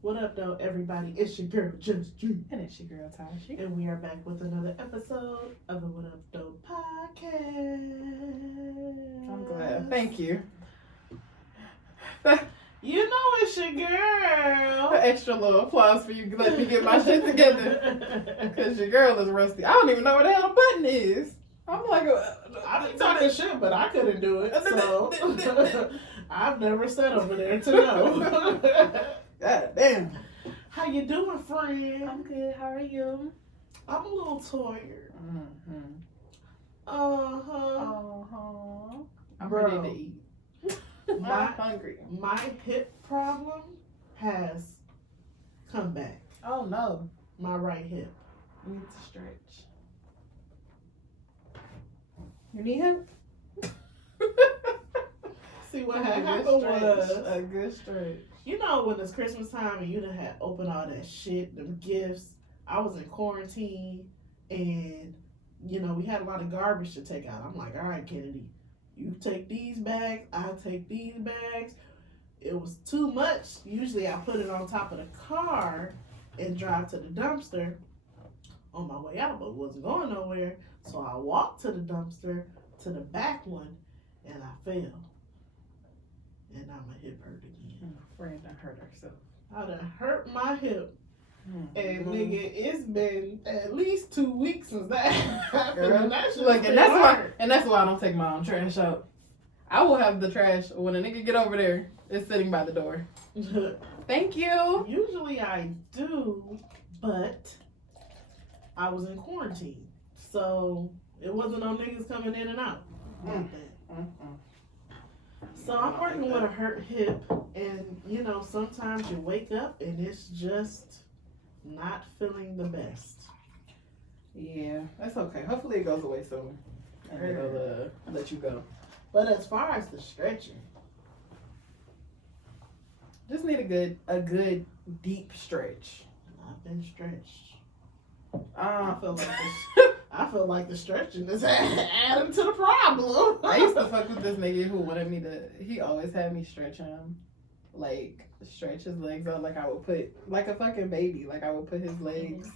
What up, though, everybody? It's your girl, Just Dream. And it's your girl, Tashi. And we are back with another episode of the What Up, Though podcast. I'm glad. Thank you. You know it's your girl. Extra little applause for you. Let me get my shit together. Because your girl is rusty. I don't even know where the hell the button is. I'm like, I be talking shit, but I couldn't do it. So I've never sat over there to know. God damn. How you doing, friend? I'm good. How are you? I'm a little tired. Mm-hmm. I'm Bro. ready to eat. I'm hungry. My hip problem has come back. Oh no. My right hip. You need to stretch. You need him? See what happened was a good stretch. you know when it's Christmas time and you done had opened all that shit, them gifts. I was in quarantine and you know we had a lot of garbage to take out. I'm like, all right, Kennedy, you take these bags, I take these bags. It was too much. Usually I put it on top of the car and drive to the dumpster on my way out, but it wasn't going nowhere. So I walked to the dumpster to the back one and I fell. And now my hip hurt again. Friend done hurt herself. I done hurt my hip. And Mm-hmm. nigga, it's been at least 2 weeks since that happened. Girl, And that shit's look, been and that's hard. why I don't take my own trash out. I will have the trash when a nigga get over there. It's sitting by the door. Thank you. Usually I do, but I was in quarantine. So it wasn't no niggas coming in and out. Like that. So I'm working with a hurt hip, and you know, sometimes you wake up and it's just not feeling the best. Yeah, that's okay. Hopefully it goes away soon. And it'll let you go. But as far as the stretching, Just need a good deep stretch. I've been stretched. I I feel like the stretching is adding to the problem. I used to fuck with this nigga who wanted me to. He always had me stretch him, like stretch his legs out. Like I would put like a fucking baby. Like I would put his legs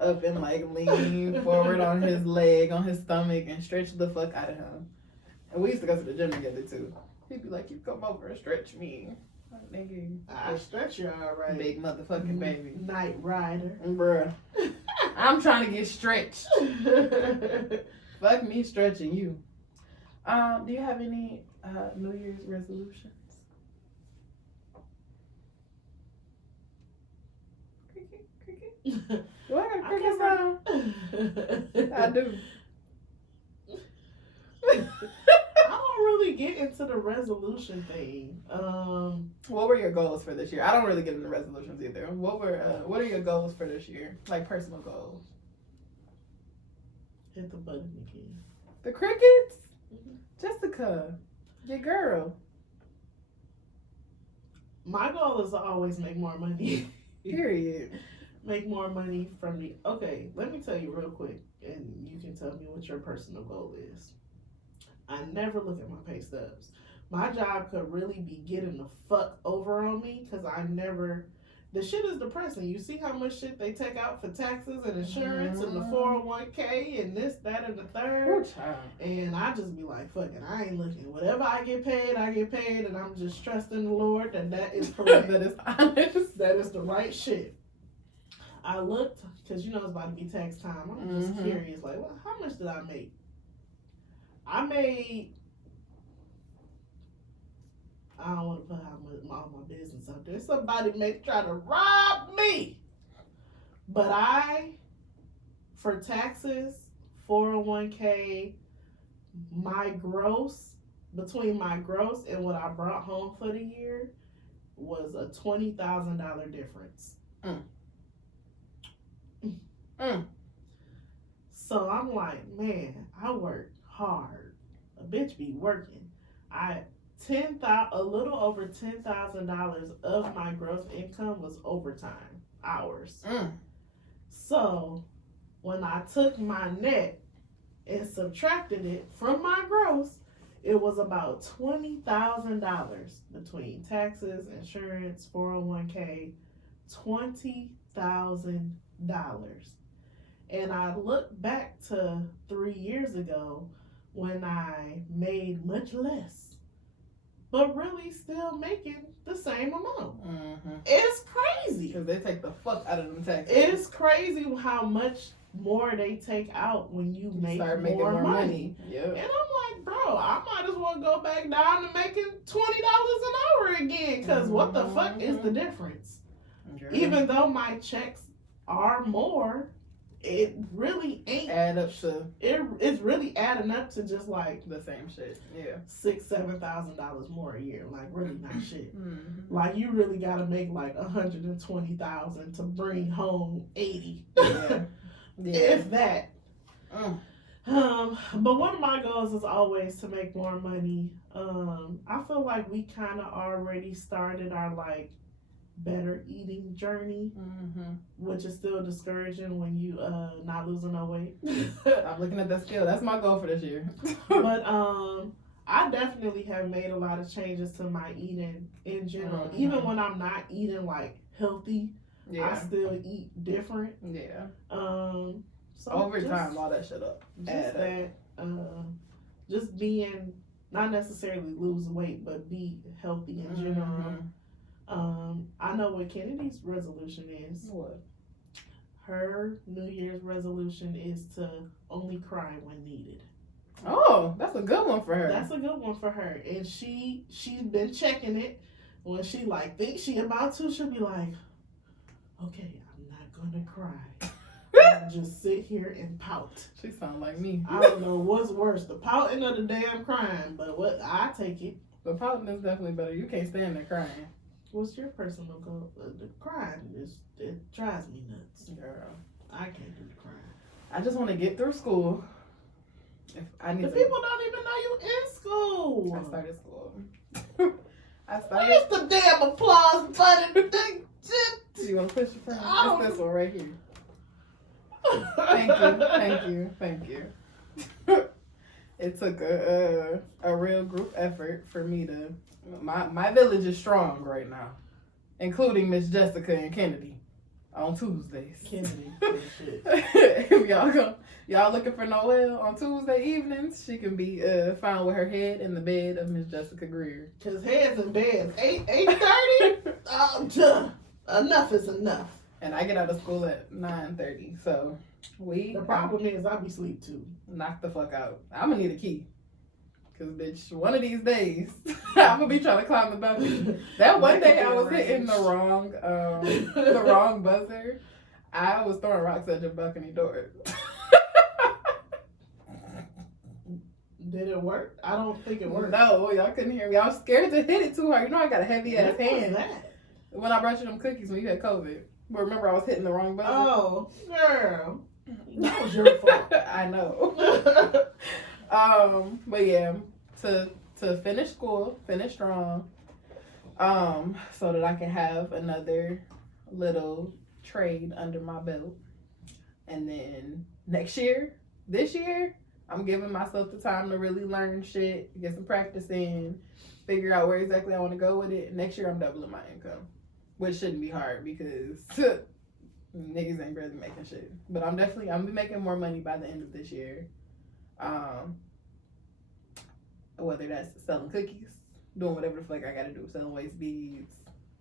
up and like lean forward on his leg, on his stomach, and stretch the fuck out of him. And we used to go to the gym together too. He'd be like, "You come over and stretch me." Like, nigga, I stretch you all right. big motherfucking baby. Night rider. Bruh. I'm trying to get stretched. Fuck me stretching you. Do you have any New Year's resolutions? Cricket. Do I got a cricket sound? I do. I don't really get into the resolution thing. What were your goals for this year? I don't really get into resolutions either. What are your goals for this year? Like personal goals. Hit the button again. The crickets? Mhm. Jessica. Your girl. My goal is to always make more money. Period. Make more money from the. Okay, let me tell you real quick, and you can tell me what your personal goal is. I never look at my pay stubs. My job could really be getting the fuck over on me because I never. The shit is depressing. You see how much shit they take out for taxes and insurance and the 401k and this, that, and the third. Poor child. And I just be like, fuck it, I ain't looking. Whatever I get paid, and I'm just trusting the Lord that is correct. That is honest. That is the right shit. I looked, because you know it's about to be tax time. I'm just curious, like, well, how much did I make? I made, I don't want to put all my business out there. Somebody may try to rob me. But for taxes, 401k, my gross, between my gross and what I brought home for the year was a $20,000 difference. So I'm like, man, I worked hard. A bitch be working. A little over $10,000 of my gross income was overtime hours. So when I took my net and subtracted it from my gross, it was about $20,000 between taxes, insurance, 401k, $20,000. And I look back to 3 years ago when I made much less, but really still making the same amount. Mm-hmm. It's crazy. Because they take the fuck out of them taxes. It's crazy how much more they take out when you make Start making more money. Yep. And I'm like, bro, I might as well go back down to making $20 an hour again. Because what the fuck is the difference? Girl. Even though my checks are more, it really ain't add up to it's really adding up to just like the same shit. Yeah. $6,000-$7,000 more a year. Like really not shit. Mm-hmm. Like you really gotta make like 120,000 to bring home 80. Yeah. If that. Mm. But one of my goals is always to make more money. I feel like we kind of already started our like better eating journey, Mm-hmm. which is still discouraging when you not losing no weight. I'm looking at that scale. That's my goal for this year. But I definitely have made a lot of changes to my eating in general. Mm-hmm. Even when I'm not eating like healthy, I Yeah. still eat different. Yeah. So Over just, time, all that shit up. just that, just being not necessarily lose weight, but be healthy in general. Mm-hmm. I know what Kennedy's resolution is. What? Her New Year's resolution is to only cry when needed. Oh, that's a good one for her. That's a good one for her, and she's been checking it. When she like thinks she about to, she'll be like, "Okay, I'm not gonna cry. I'll just sit here and pout." She sound like me. I don't know what's worse, the pouting or the damn crying, but what I take it. The pouting is definitely better. You can't stand there crying. What's your personal goal? The crying it drives me nuts. Girl. I can't do the crying. I just want to get through school. If I need The to, people don't even know you in school. I started school. Where's the damn applause button? You want to push your friend? I don't- It's this one right here. Thank you. It took a real group effort for me to. My village is strong right now, including Miss Jessica and Kennedy on Tuesdays. Kennedy, shit. If y'all looking for Noelle on Tuesday evenings, she can be found with her head in the bed of Miss Jessica Greer. Cause heads in beds 8:30. Enough is enough. And I get out of school at 9:30, so The problem is I be asleep too. knock the fuck out. I'm gonna need a key. Cause bitch, one of these days I'm gonna be trying to climb the balcony. That one day I was hitting the wrong buzzer. I was throwing rocks at your balcony door. Did it work? I don't think it worked. No, y'all couldn't hear me. I was scared to hit it too hard. You know I got a heavy ass What was hand. that? When I brought you them cookies when you had COVID. But remember I was hitting the wrong buzzer? Oh, girl. That was your fault. I know. But yeah, to finish school, finish strong, so that I can have another little trade under my belt. And then this year, I'm giving myself the time to really learn shit, get some practice in, figure out where exactly I want to go with it. Next year, I'm doubling my income, which shouldn't be hard because niggas ain't really making shit. But I'm gonna be making more money by the end of this year. Whether that's selling cookies, doing whatever the fuck I gotta do, selling waist beads,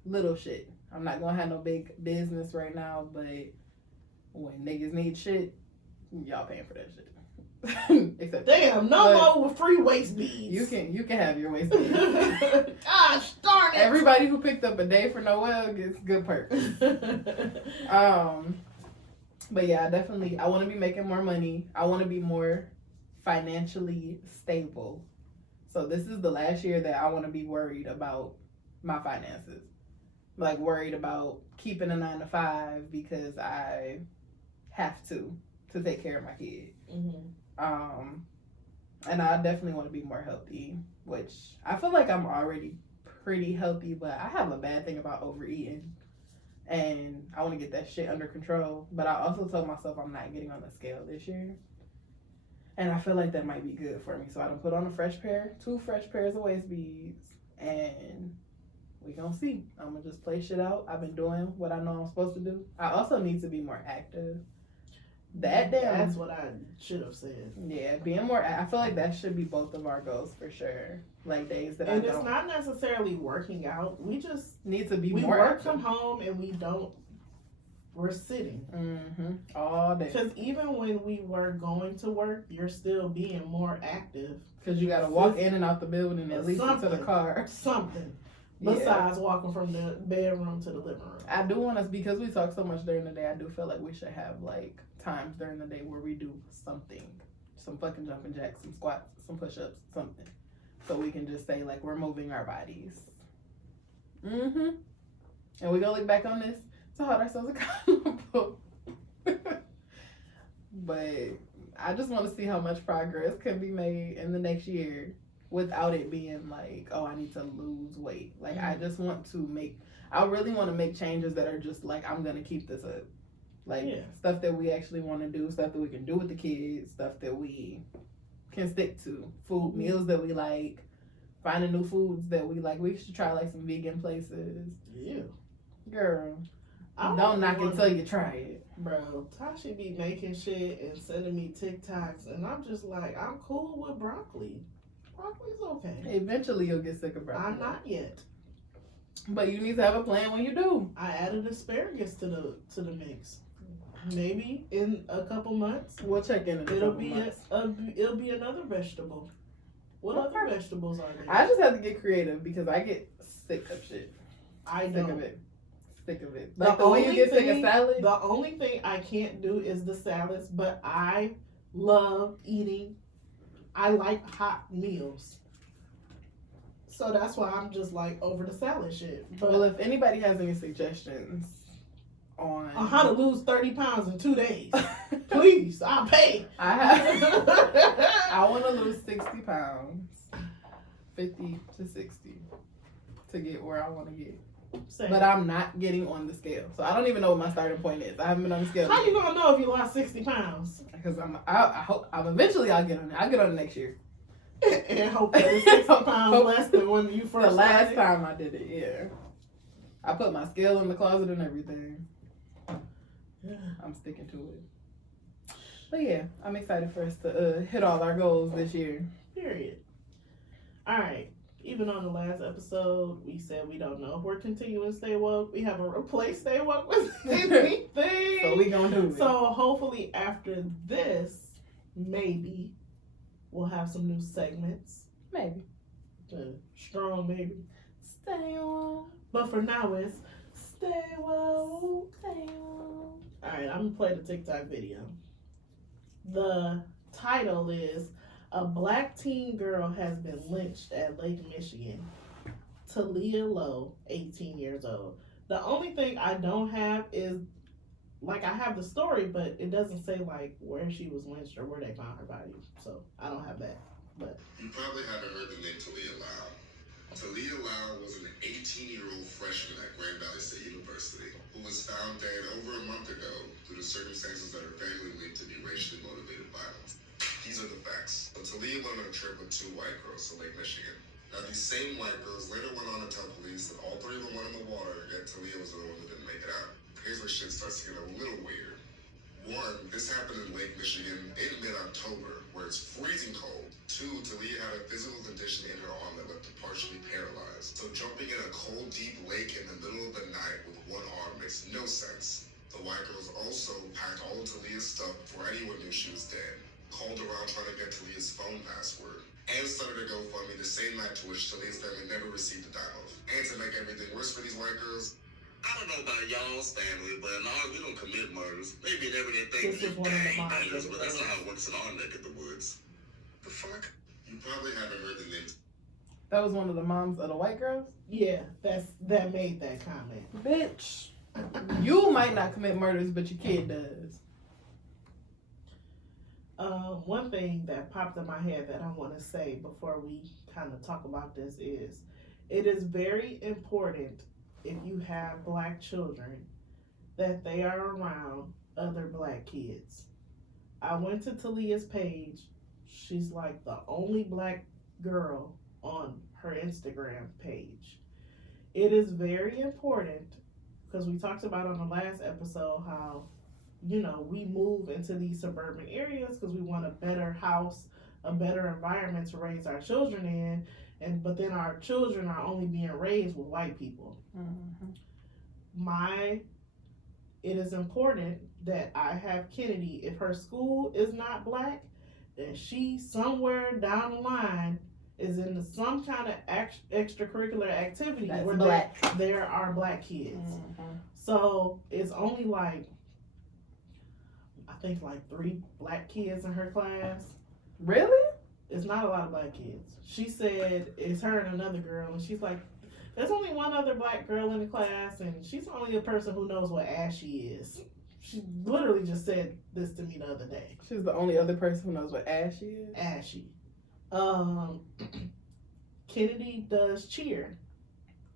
little shit. I'm not gonna have no big business right now, but when niggas need shit, y'all paying for that shit. Except Damn, no more with free waist beads. you can have your waist beads. Gosh darn it. Everybody who picked up a day for Noelle gets good perks. But yeah, I want to be making more money. I want to be more financially stable. So this is the last year that I want to be worried about my finances. Like worried about keeping a 9-to-5 because I have to take care of my kid. Mm-hmm. And I definitely want to be more healthy, which I feel like I'm already pretty healthy, but I have a bad thing about overeating. And I want to get that shit under control. But I also told myself I'm not getting on the scale this year. And I feel like that might be good for me. So I done put on two fresh pairs of waist beads. And we gonna see. I'm gonna just play shit out. I've been doing what I know I'm supposed to do. I also need to be more active. That's what I should have said. Yeah, being more. I feel like that should be both of our goals for sure. Like days that and I don't. It's not necessarily working out. We just need to be we more. We work active. from home and we're sitting all day. Because even when we were going to work, you're still being more active. Because you got to walk in and out the building at least to the car. Something. Besides walking from the bedroom to the living room. I do want us, because we talk so much during the day, I do feel like we should have like times during the day where we do something. Some fucking jumping jacks, some squats, some push-ups, something. So we can just say like we're moving our bodies. And we go look back on this to hold ourselves accountable. But I just want to see how much progress can be made in the next year without it being like, oh, I need to lose weight. Like, I just want to I really want to make changes that are just like, I'm going to keep this up. Like, stuff that we actually want to do, stuff that we can do with the kids, stuff that we can stick to. Food, meals that we like, finding new foods that we like. We should try like some vegan places. Yeah. Girl. Don't knock it till you try it. Bro, Tashi be making shit and sending me TikToks, and I'm just like, I'm cool with broccoli. Broccoli's okay. Eventually you'll get sick of broccoli. I'm not yet. But you need to have a plan when you do. I added asparagus to the mix. Maybe in a couple months. We'll check in it'll be it'll be another vegetable. What other vegetables are there? I just have to get creative because I get sick of shit. Sick of it. Like the way you get sick of salad. The only thing I can't do is the salads, but I love eating. I like hot meals. So that's why I'm just like over the salad shit. But well, if anybody has any suggestions on how to lose 30 pounds in 2 days, please, I'll pay. I want to lose 60 pounds, 50 to 60 to get where I want to get. Same. But I'm not getting on the scale, so I don't even know what my starting point is. I haven't been on the scale. How you gonna know if you lost 60 pounds? Because I hope eventually I'll get on it. I'll get on it next year. And hope that it's 60 pounds less than when you first the last started. time I did it. Yeah, I put my scale in the closet and everything. Yeah. I'm sticking to it. But yeah, I'm excited for us to hit all our goals this year. Period. All right. Even on the last episode, we said we don't know if we're continuing to stay woke. We haven't replaced stay woke with anything. So we gonna do it. So hopefully after this, maybe we'll have some new segments. Maybe. Strong maybe. Stay woke. But for now it's stay woke. Stay woke. Alright, I'm gonna play the TikTok video. The title is a black teen girl has been lynched at Lake Michigan. Talia Lowe, 18 years old. The only thing I don't have is, like, I have the story, but it doesn't say, like, where she was lynched or where they found her body. So, I don't have that. But you probably haven't heard the name Talia Lowe. Talia Lowe was an 18-year-old freshman at Grand Valley State University who was found dead over a month ago due to circumstances that are vaguely linked to be racially motivated violence. These are the facts. So Talia went on a trip with 2 white girls to Lake Michigan. Now, these same white girls later went on to tell police that all 3 of them went in the water, yet Talia was the only one who didn't make it out. Here's where shit starts to get a little weird. 1, this happened in Lake Michigan in mid-October, where it's freezing cold. 2, Talia had a physical condition in her arm that left her partially paralyzed. So jumping in a cold, deep lake in the middle of the night with 1 arm makes no sense. The white girls also packed all of Talia's stuff before anyone knew she was dead. Called around trying to get Talia's phone password, and started a GoFundMe the same night to which Talia's family never received a dime of. And to make everything worse for these white girls, I don't know about y'all's family, but in ours we don't commit murders. Maybe in everyday things we bangers, but that's not how it works in our neck of the woods. The fuck? You probably haven't heard the name. That was one of the moms of the white girls? Yeah, that made that comment. Bitch, you might not commit murders, but your kid does. One thing that popped in my head that I want to say before we kind of talk about this is, it is very important if you have black children that they are around other black kids. I went to Talia's page. She's like the only black girl on her Instagram page. it is very important because we talked about on the last episode how, you know, we move into these suburban areas because we want a better house, a better environment to raise our children in, but then our children are only being raised with white people. Mm-hmm. It is important that I have Kennedy, if her school is not black, then she somewhere down the line is in some kind of extracurricular activity That's where black. there are black kids. Mm-hmm. So it's only like, I think like 3 black kids in her class. Really? It's not a lot of black kids. She said it's her and another girl, and she's like, there's only one other black girl in the class, and she's only a person who knows what ashy is. She literally just said this to me the other day. She's the only other person who knows what ashy is. Ashy. Kennedy does cheer,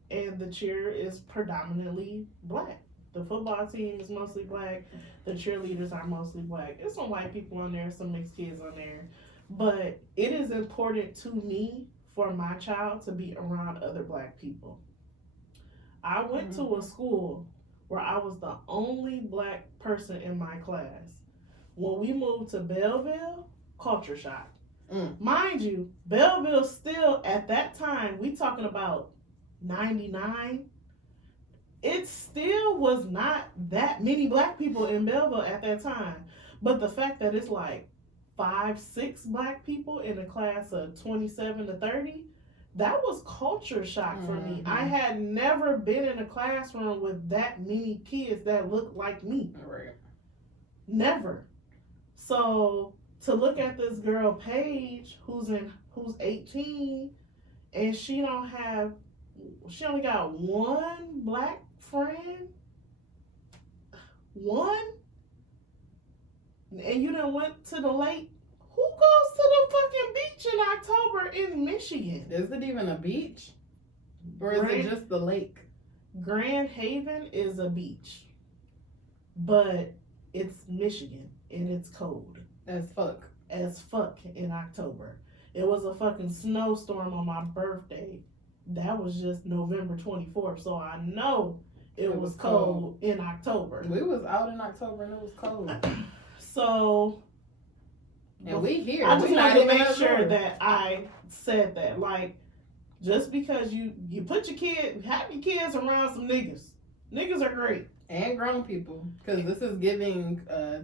and the cheer is predominantly black. The football team is mostly black. The cheerleaders are mostly black. There's some white people on there, some mixed kids on there. But it is important to me for my child to be around other black people. I went to a school where I was the only black person in my class. When we moved to Belleville, culture shock. Mind you, Belleville still, at that time, we talking about 99, it still was not that many black people in Belleville at that time. But the fact that it's like 5, 6 black people in a class of 27 to 30, that was culture shock for me. I had never been in a classroom with that many kids that looked like me. Right. Never. So to look at this girl Paige who's 18 and she only got one black friend, one, and you done went to the lake. Who goes to the fucking beach in October in Michigan? Is it even a beach? Or is it just the lake? Grand Haven is a beach, but it's Michigan and it's cold As fuck in October. It was a fucking snowstorm on my birthday. That was just November 24th, so I know it was cold in October. We was out in October and it was cold. So, and we here. I just we wanted not to make even sure there. that I said that. Like, just because you put have your kids around some niggas. Niggas are great. And grown people. Because this is giving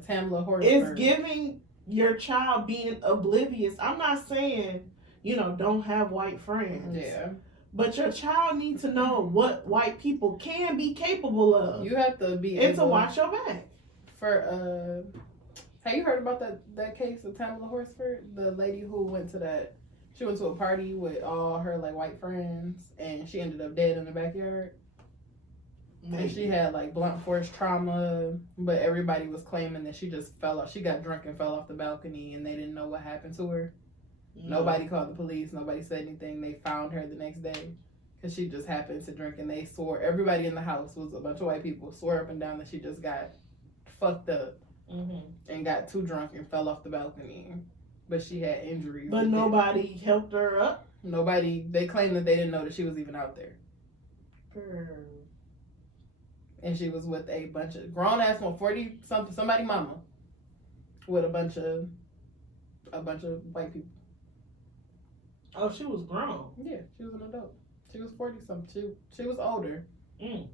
Tamla Horsford. It's giving your child being oblivious. I'm not saying, don't have white friends. Yeah. But your child needs to know what white people can be capable of. You have to be and to watch your back. For have you heard about that case of Tamla Horsford? The lady who went to a party with all her like white friends and she ended up dead in the backyard. Maybe. And she had like blunt force trauma, but everybody was claiming that she just fell off. She got drunk and fell off the balcony and they didn't know what happened to her. No. Nobody called the police. Nobody said anything. They found her the next day because she just happened to drink and they swore, everybody in the house was a bunch of white people, swore up and down that she just got fucked up and got too drunk and fell off the balcony. But she had injuries. But nobody helped her up? Nobody. They claimed that they didn't know that she was even out there. And she was with a bunch of grown ass, 40 something, somebody mama, with a bunch of white people. Oh, she was grown. Yeah, she was an adult. She was 40 something. She was older.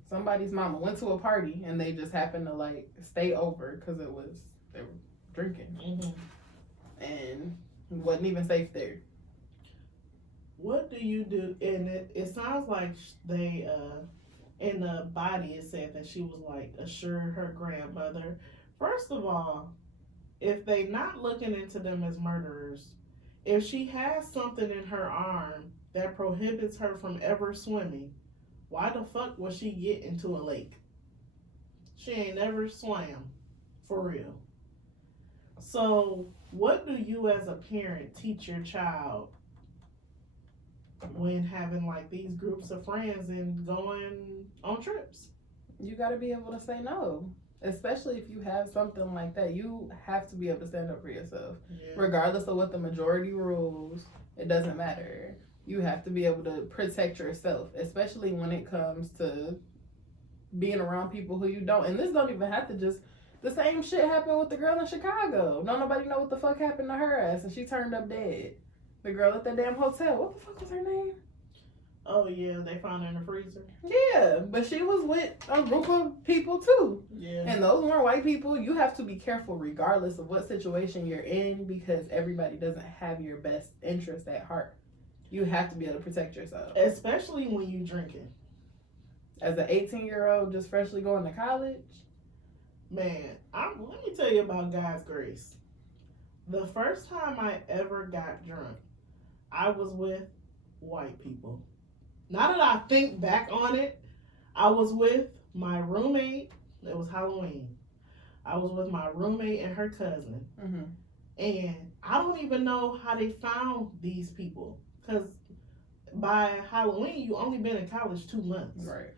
Somebody's mama went to a party and they just happened to like stay over because they were drinking and it wasn't even safe there. What do you do? And it sounds like they in the body it said that she was like assured her grandmother. First of all, if they not looking into them as murderers, if she has something in her arm that prohibits her from ever swimming, why the fuck would she get into a lake? She ain't never swam, for real. So what do you as a parent teach your child when having like these groups of friends and going on trips? You got to be able to say no. Especially if you have something like that, you have to be able to stand up for yourself. Yeah. Regardless of what the majority rules, it doesn't matter. You have to be able to protect yourself, especially when it comes to being around people who you don't. And this don't even have to just. The same shit happened with the girl in Chicago. Don't nobody know what the fuck happened to her ass, and she turned up dead. The girl at that damn hotel. What the fuck was her name? Oh yeah, they found her in the freezer. Yeah, but she was with a group of people too. Yeah. And those weren't white people. You have to be careful regardless of what situation you're in, because everybody doesn't have your best interest at heart. You have to be able to protect yourself. Especially when you drinking. As an 18-year-old just freshly going to college. Man, let me tell you about God's grace. The first time I ever got drunk, I was with white people. Now that I think back on it, I was with my roommate. It was Halloween. I was with my roommate and her cousin. Mm-hmm. And I don't even know how they found these people. Because by Halloween, you only been in college 2 months. Right.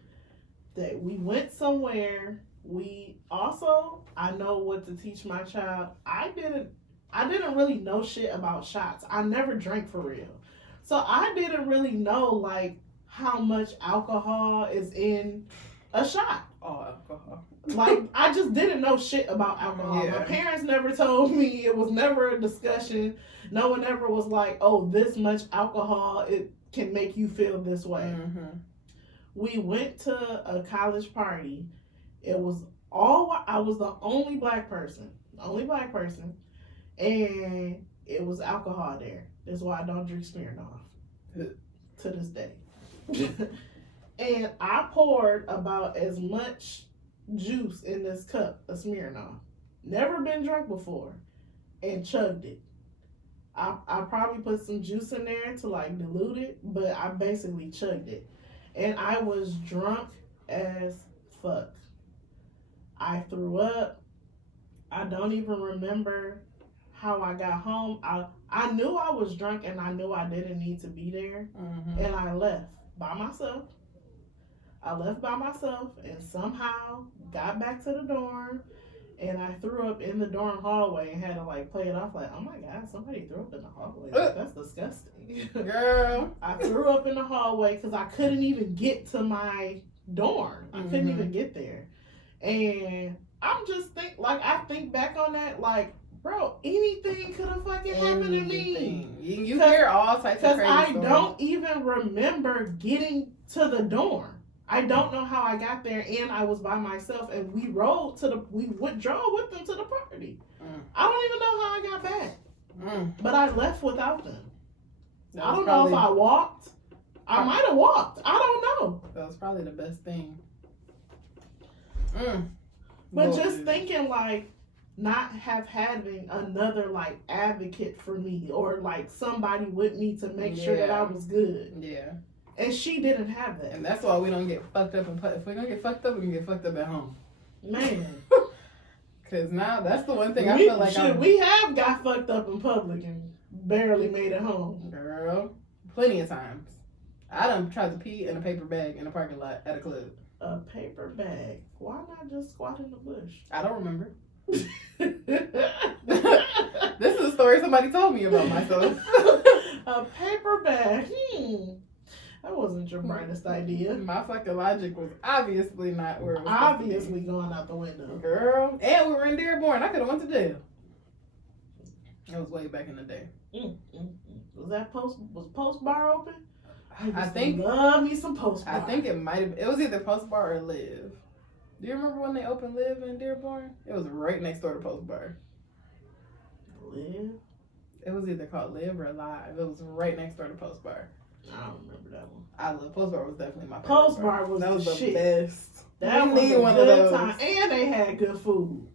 That we went somewhere. We also, I know what to teach my child. I didn't really know shit about shots. I never drank for real. So I didn't really know like how much alcohol is in a shot. All alcohol. Like I just didn't know shit about alcohol. Yeah. My parents never told me. It was never a discussion. No one ever was like, oh, this much alcohol, it can make you feel this way. Mm-hmm. We went to a college party. It was I was the only black person, and it was alcohol there. That's why I don't drink Smirnoff to this day. And I poured about as much juice in this cup of Smirnoff. Never been drunk before, and chugged it. I probably put some juice in there to like dilute it, but I basically chugged it. And I was drunk as fuck. I threw up. I don't even remember how I got home. I knew I was drunk and I knew I didn't need to be there. Mm-hmm. And I left by myself. And somehow got back to the dorm. And I threw up in the dorm hallway and had to like play it off like, oh my God, somebody threw up in the hallway. Like, that's disgusting. Girl. I threw up in the hallway because I couldn't even get to my dorm. I couldn't even get there. And I'm just I think back on that like, bro, anything could have fucking happened to me. You hear all types of crazy stories. Because I don't even remember getting to the dorm. I don't know how I got there, and I was by myself, and we drove with them to the party. I don't even know how I got back. But I left without them. I don't know if I walked. I might have walked. I don't know. That was probably the best thing. But Lord, just thinking like not having another like advocate for me or like somebody with me to make sure that I was good. Yeah. And she didn't have that. And that's why we don't get fucked up. If we're gonna get fucked up, we can get fucked up at home. Man. Cause now that's the one thing I feel like we have got fucked up in public and barely made it home. Girl, plenty of times. I done tried to pee in a paper bag in a parking lot at a club. A paper bag? Why not just squat in the bush? I don't remember. This is a story somebody told me about myself. A paper bag? That wasn't your brightest idea. My fucking logic was obviously not where it was. Obviously going out the window. Girl. And we were in Dearborn. I could have went to jail. That was way back in the day. Was Post Bar open? I think love me some Post Bar. I think it might have. It was either Post Bar or Live. Do you remember when they opened Live in Dearborn? It was right next door to Post Bar. Live? It was either called Live or Live. It was right next door to Post Bar. I don't remember that one. I love Post Bar. Was definitely my favorite. Post Bar was that was the shit. best. That was a good time, and they had good food.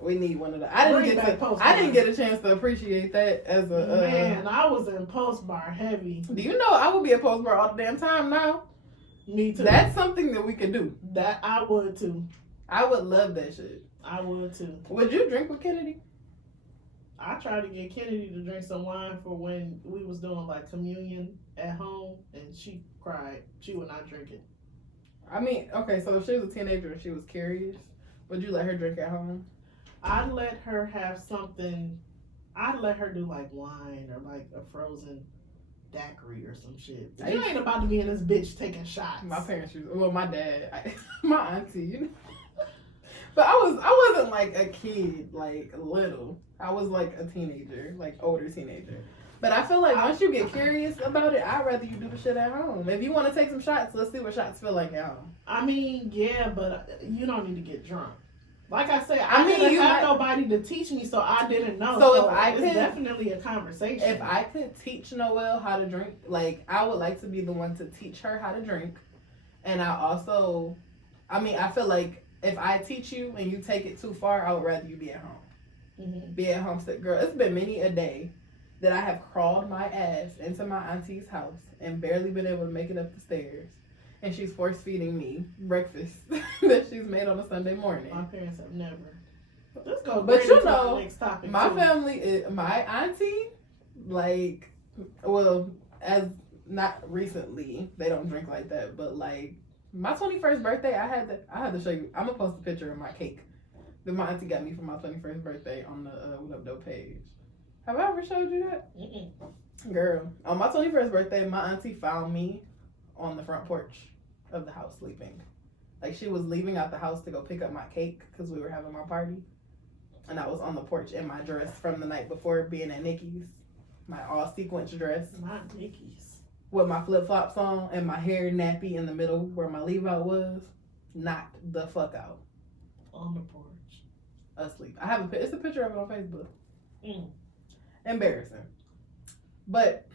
We need one of those. I didn't get a chance to appreciate that as a man. I was in Post Bar heavy. Do you know I would be at Post Bar all the damn time now? Me too. That's something that we could do. That I would too. I would love that shit. I would too. Would you drink with Kennedy? I tried to get Kennedy to drink some wine for when we was doing like communion at home, and she cried. She would not drink it. I mean, okay, so if she was a teenager and she was curious, would you let her drink at home? I'd let her have something. I'd let her do like wine or like a frozen daiquiri or some shit. I You used- ain't about to be in this bitch taking shots. My parents used, well, my dad, my auntie, you know. But I wasn't like a kid, like little. I was like a teenager, like older teenager. But I feel like once you get curious about it, I'd rather you do the shit at home. If you want to take some shots, let's see what shots feel like at home. I mean, yeah, but you don't need to get drunk. Like I said, I I mean, didn't you have might- nobody to teach me, so I didn't know. So if I it's could- definitely a conversation. If I could teach Noelle how to drink, like I would like to be the one to teach her how to drink. And I also, I mean, I feel like if I teach you and you take it too far, I would rather you be at home. Mm-hmm. Be at home, sick girl. It's been many a day that I have crawled my ass into my auntie's house and barely been able to make it up the stairs. And she's force feeding me breakfast that she's made on a Sunday morning. My parents have never. Let's go. But great you into know, the next topic, My too. family, my auntie, like, well, as not recently, they don't drink like that, but like my 21st birthday, I had to show you. I'm gonna post a picture of my cake that my auntie got me for my 21st birthday on the What Up Doe page. Have I ever showed you that? Mm-mm. Girl, on my 21st birthday, my auntie found me on the front porch of the house sleeping. Like she was leaving out the house to go pick up my cake because we were having my party. And I was on the porch in my dress from the night before being at Nikki's. My all sequence dress My Dickies. with my flip flops on and my hair nappy in the middle where my leave out was. Knocked the fuck out. On the porch. Asleep. I have it's a picture of it on Facebook. Mm. Embarrassing. But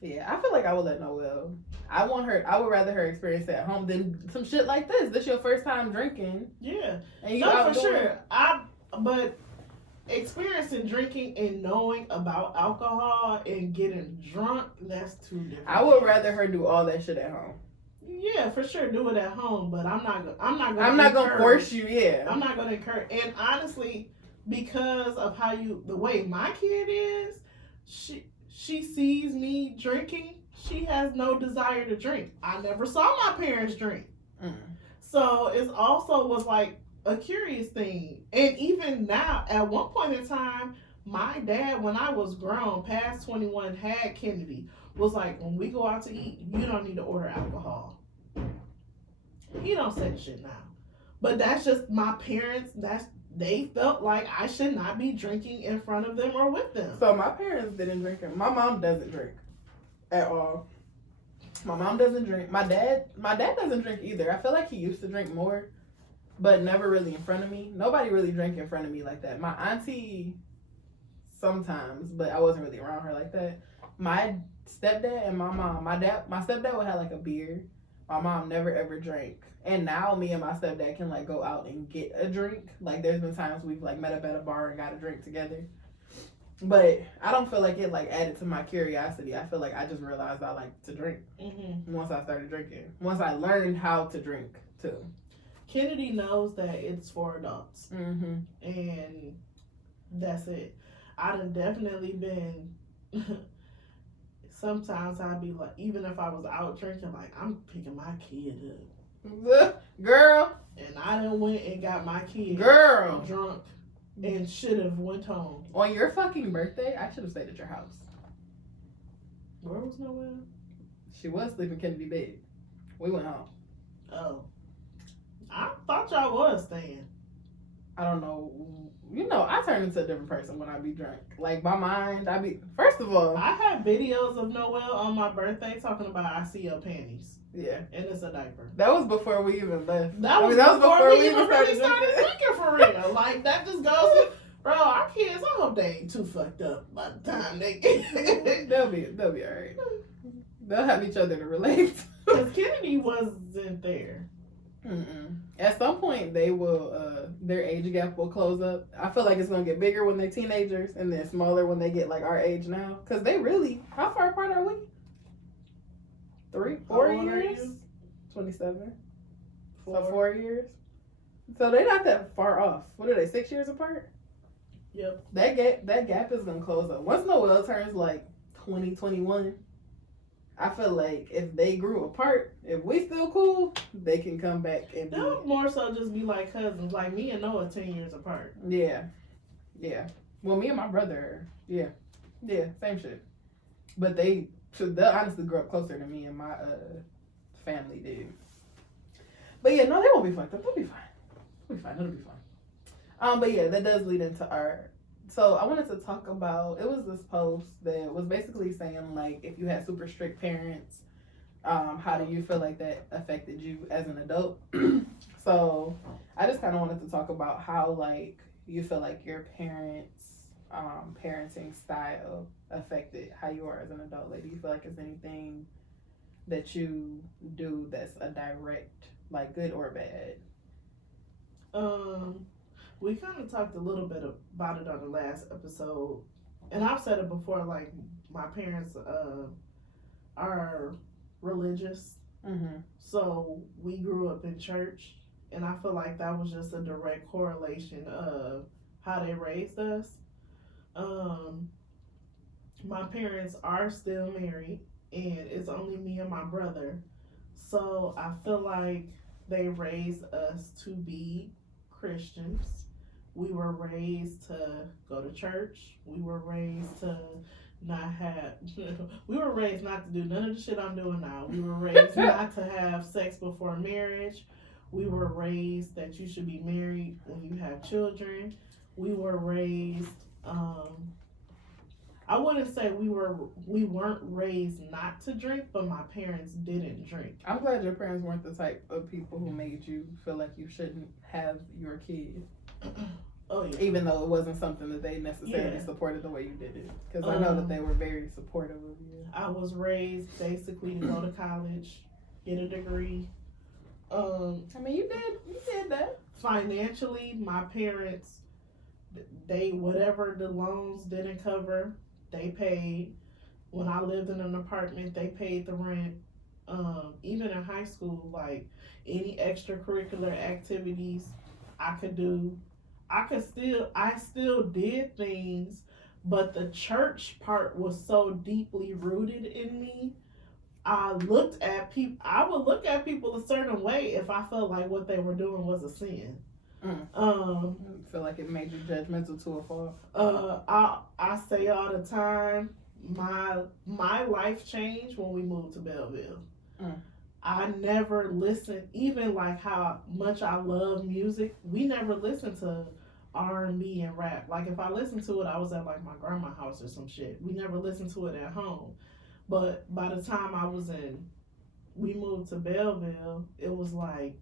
yeah, I feel like I would let Noelle. I would rather her experience at home than some shit like this. This your first time drinking. Yeah. And you No, out for doing- sure. But experiencing drinking and knowing about alcohol and getting drunk, that's two different. I would things. rather her do all that shit at home. Yeah, for sure, do it at home. But I'm not gonna. I'm not gonna encourage- force you, yeah. I'm not gonna encourage. And honestly, because of the way my kid is, she sees me drinking. She has no desire to drink. I never saw my parents drink. Mm. So it's also was like a curious thing. And even now, at one point in time, my dad, when I was grown, past 21, had Kennedy, was like, when we go out to eat, you don't need to order alcohol. He don't say the shit now. But that's just my parents, they felt like I should not be drinking in front of them or with them. So my parents didn't drink. My mom doesn't drink at all. My mom doesn't drink. My dad doesn't drink either. I feel like he used to drink more, but never really in front of me. Nobody really drank in front of me like that. My auntie sometimes, but I wasn't really around her like that. My stepdad and my mom, my stepdad would have like a beer. My mom never ever drank. And now me and my stepdad can like go out and get a drink. Like there's been times we've like met up at a bar and got a drink together. But I don't feel like it like added to my curiosity. I feel like I just realized I like to drink Mm-hmm. once I started drinking. Once I learned how to drink too. Kennedy knows that it's for adults. Mm-hmm. And that's it. I done definitely been. Sometimes I'd be like, even if I was out drinking, like I'm picking my kid up, Girl, and I done went and got my kid girl. drunk and should have went home. On your fucking birthday, I should have stayed at your house. Where was Noelle? She was sleeping Kennedy bed. We went home. Oh, I thought y'all was staying. I don't know. You know, I turn into a different person when I be drunk. Like my mind, first of all, I had videos of Noelle on my birthday talking about I see your panties, yeah. and it's a diaper. That was before we even left. That was before we even really started drinking for real. Like that just goes, bro. Our kids, I hope they ain't too fucked up by the time they get. They'll be alright. They'll have each other to relate. Because Kennedy wasn't there. Mm-mm. At some point, they will. Their age gap will close up. I feel like it's gonna get bigger when they're teenagers, and then smaller when they get like our age now. Cause they really, how far apart are we? 4 old are years. you? 27. So 4 years. So they're not that far off. What are they? 6 years apart? Yep. That gap is gonna close up once Noelle turns like 20, 21. I feel like if they grew apart, if we still cool, they can come back and be. They'll more so just be like cousins. Like me and Noah 10 years apart. Yeah. Well, me and my brother, yeah, same shit. But they honestly grew up closer to me and my family did. But yeah, no, they won't be fucked up. They'll be fine. It'll be fine. It'll be fine. But yeah, that does lead into art. So I wanted to talk about, it was this post that was basically saying, like, if you had super strict parents, how do you feel like that affected you as an adult? So I just kind of wanted to talk about how, like, you feel like your parents' parenting style affected how you are as an adult. Like, do you feel like there's anything that you do that's a direct, like, good or bad? We kind of talked a little bit about it on the last episode, and I've said it before. Like, my parents are religious, so we grew up in church, and I feel like that was just a direct correlation of how they raised us. My parents are still married, and it's only me and my brother, so I feel like they raised us to be Christians. We were raised to go to church. We were raised to not have. We were raised not to do none of the shit I'm doing now. We were raised not to have sex before marriage. We were raised that you should be married when you have children. We were raised. I wouldn't say we weren't raised not to drink, but my parents didn't drink. I'm glad your parents weren't the type of people who made you feel like you shouldn't have your kid. Oh yeah. Even though it wasn't something that they necessarily supported the way you did it, because I know that they were very supportive of you. I was raised basically to go to college, get a degree. I mean, you did that. Financially, my parents, they whatever the loans didn't cover, they paid. When I lived in an apartment, they paid the rent. Even in high school, like any extracurricular activities I could do, I still did things, but the church part was so deeply rooted in me. I would look at people a certain way if I felt like what they were doing was a sin. I feel like it made you judgmental to a fault. I say all the time, my life changed when we moved to Belleville. I never listened, even like how much I love music. We never listened to R&B and rap. Like if I listened to it, I was at like my grandma's house or some shit. We never listened to it at home. But by the time we moved to Belleville, it was like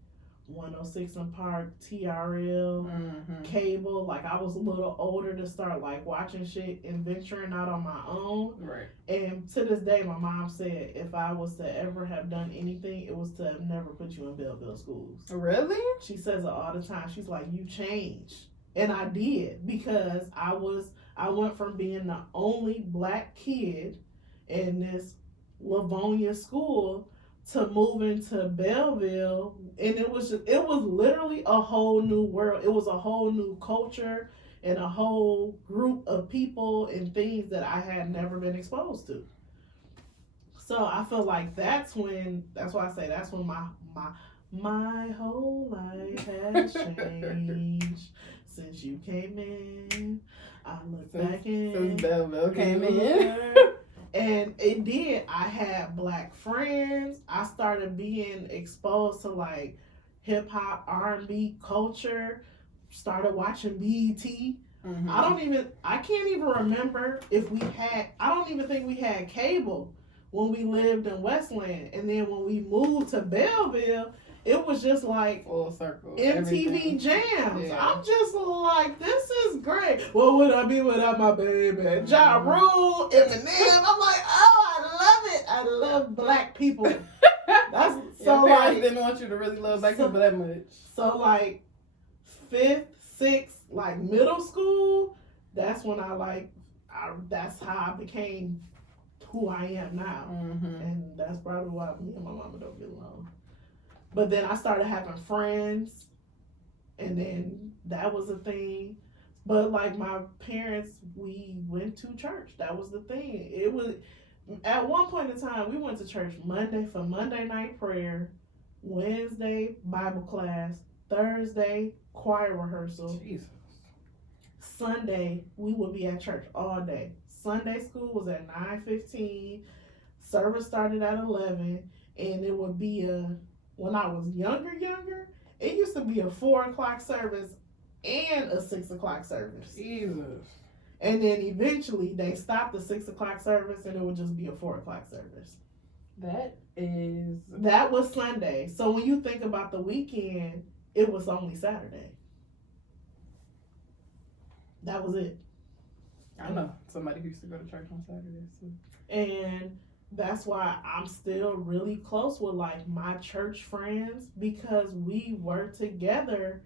106 and Park, TRL, cable. Like I was a little older to start like watching shit and venturing out on my own. Right. And to this day, my mom said if I was to ever have done anything, it was to have never put you in Belleville schools. Really? She says it all the time. She's like, you changed. And I did, because I went from being the only black kid in this Livonia school to moving to Belleville, and it was literally a whole new world. It was a whole new culture and a whole group of people and things that I had never been exposed to. So I feel like that's when my whole life has changed since you came in. I look back in since Belleville came in. And it did. I had black friends. I started being exposed to like hip hop, R&B culture. Started watching BET. I can't even remember if we had. I don't even think we had cable when we lived in Westland. And then when we moved to Belleville, it was just like full circle. MTV everything. Jams. Yeah. I'm just like, this is great. What would I be without my baby? Ja Rule, Eminem. I'm like, oh, I love it. I love black people. That's so Your parents like didn't want you to really love black people that much. So like 5th, 6th, like middle school, that's when that's how I became who I am now. And that's probably why me and my mama don't get along. But then I started having friends, and then that was a thing. But like my parents, we went to church. That was the thing. It was at one point in time we went to church Monday for Monday night prayer, Wednesday Bible class, Thursday choir rehearsal. Jesus. Sunday we would be at church all day. Sunday school was at 9:15. Service started at 11, and it would be when I was younger, it used to be a 4 o'clock service and a 6 o'clock service. Jesus. And then eventually they stopped the 6 o'clock service, and it would just be a 4 o'clock service. That was Sunday. So when you think about the weekend, it was only Saturday. That was it. I know somebody who used to go to church on Saturdays. So. And that's why I'm still really close with like my church friends, because we were together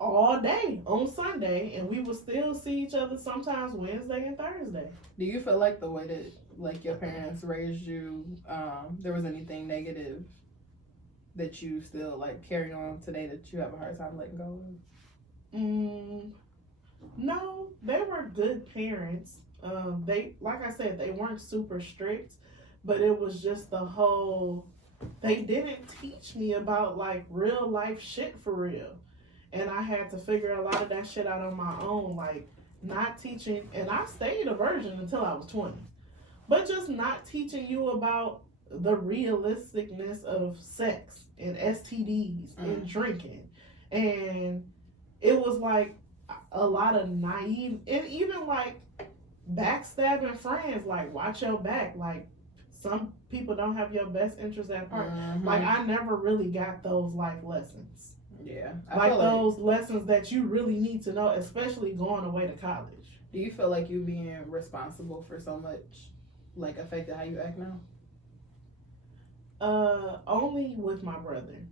all day on Sunday, and we would still see each other sometimes Wednesday and Thursday. Do you feel like the way that like your parents raised you, there was anything negative that you still like carry on today that you have a hard time letting go of? No, they were good parents. They, like I said, they weren't super strict, but it was just the whole, they didn't teach me about like real life shit for real. And I had to figure a lot of that shit out on my own, like not teaching, and I stayed a virgin until I was 20, but just not teaching you about the realisticness of sex and STDs and drinking. And it was like a lot of naive, and even like backstabbing friends, like watch your back, like some people don't have your best interest at heart. Like I never really got those life lessons. Yeah, like those lessons that you really need to know, especially going away to college. Do you feel like you being responsible for so much like affected how you act now? Only with my brother.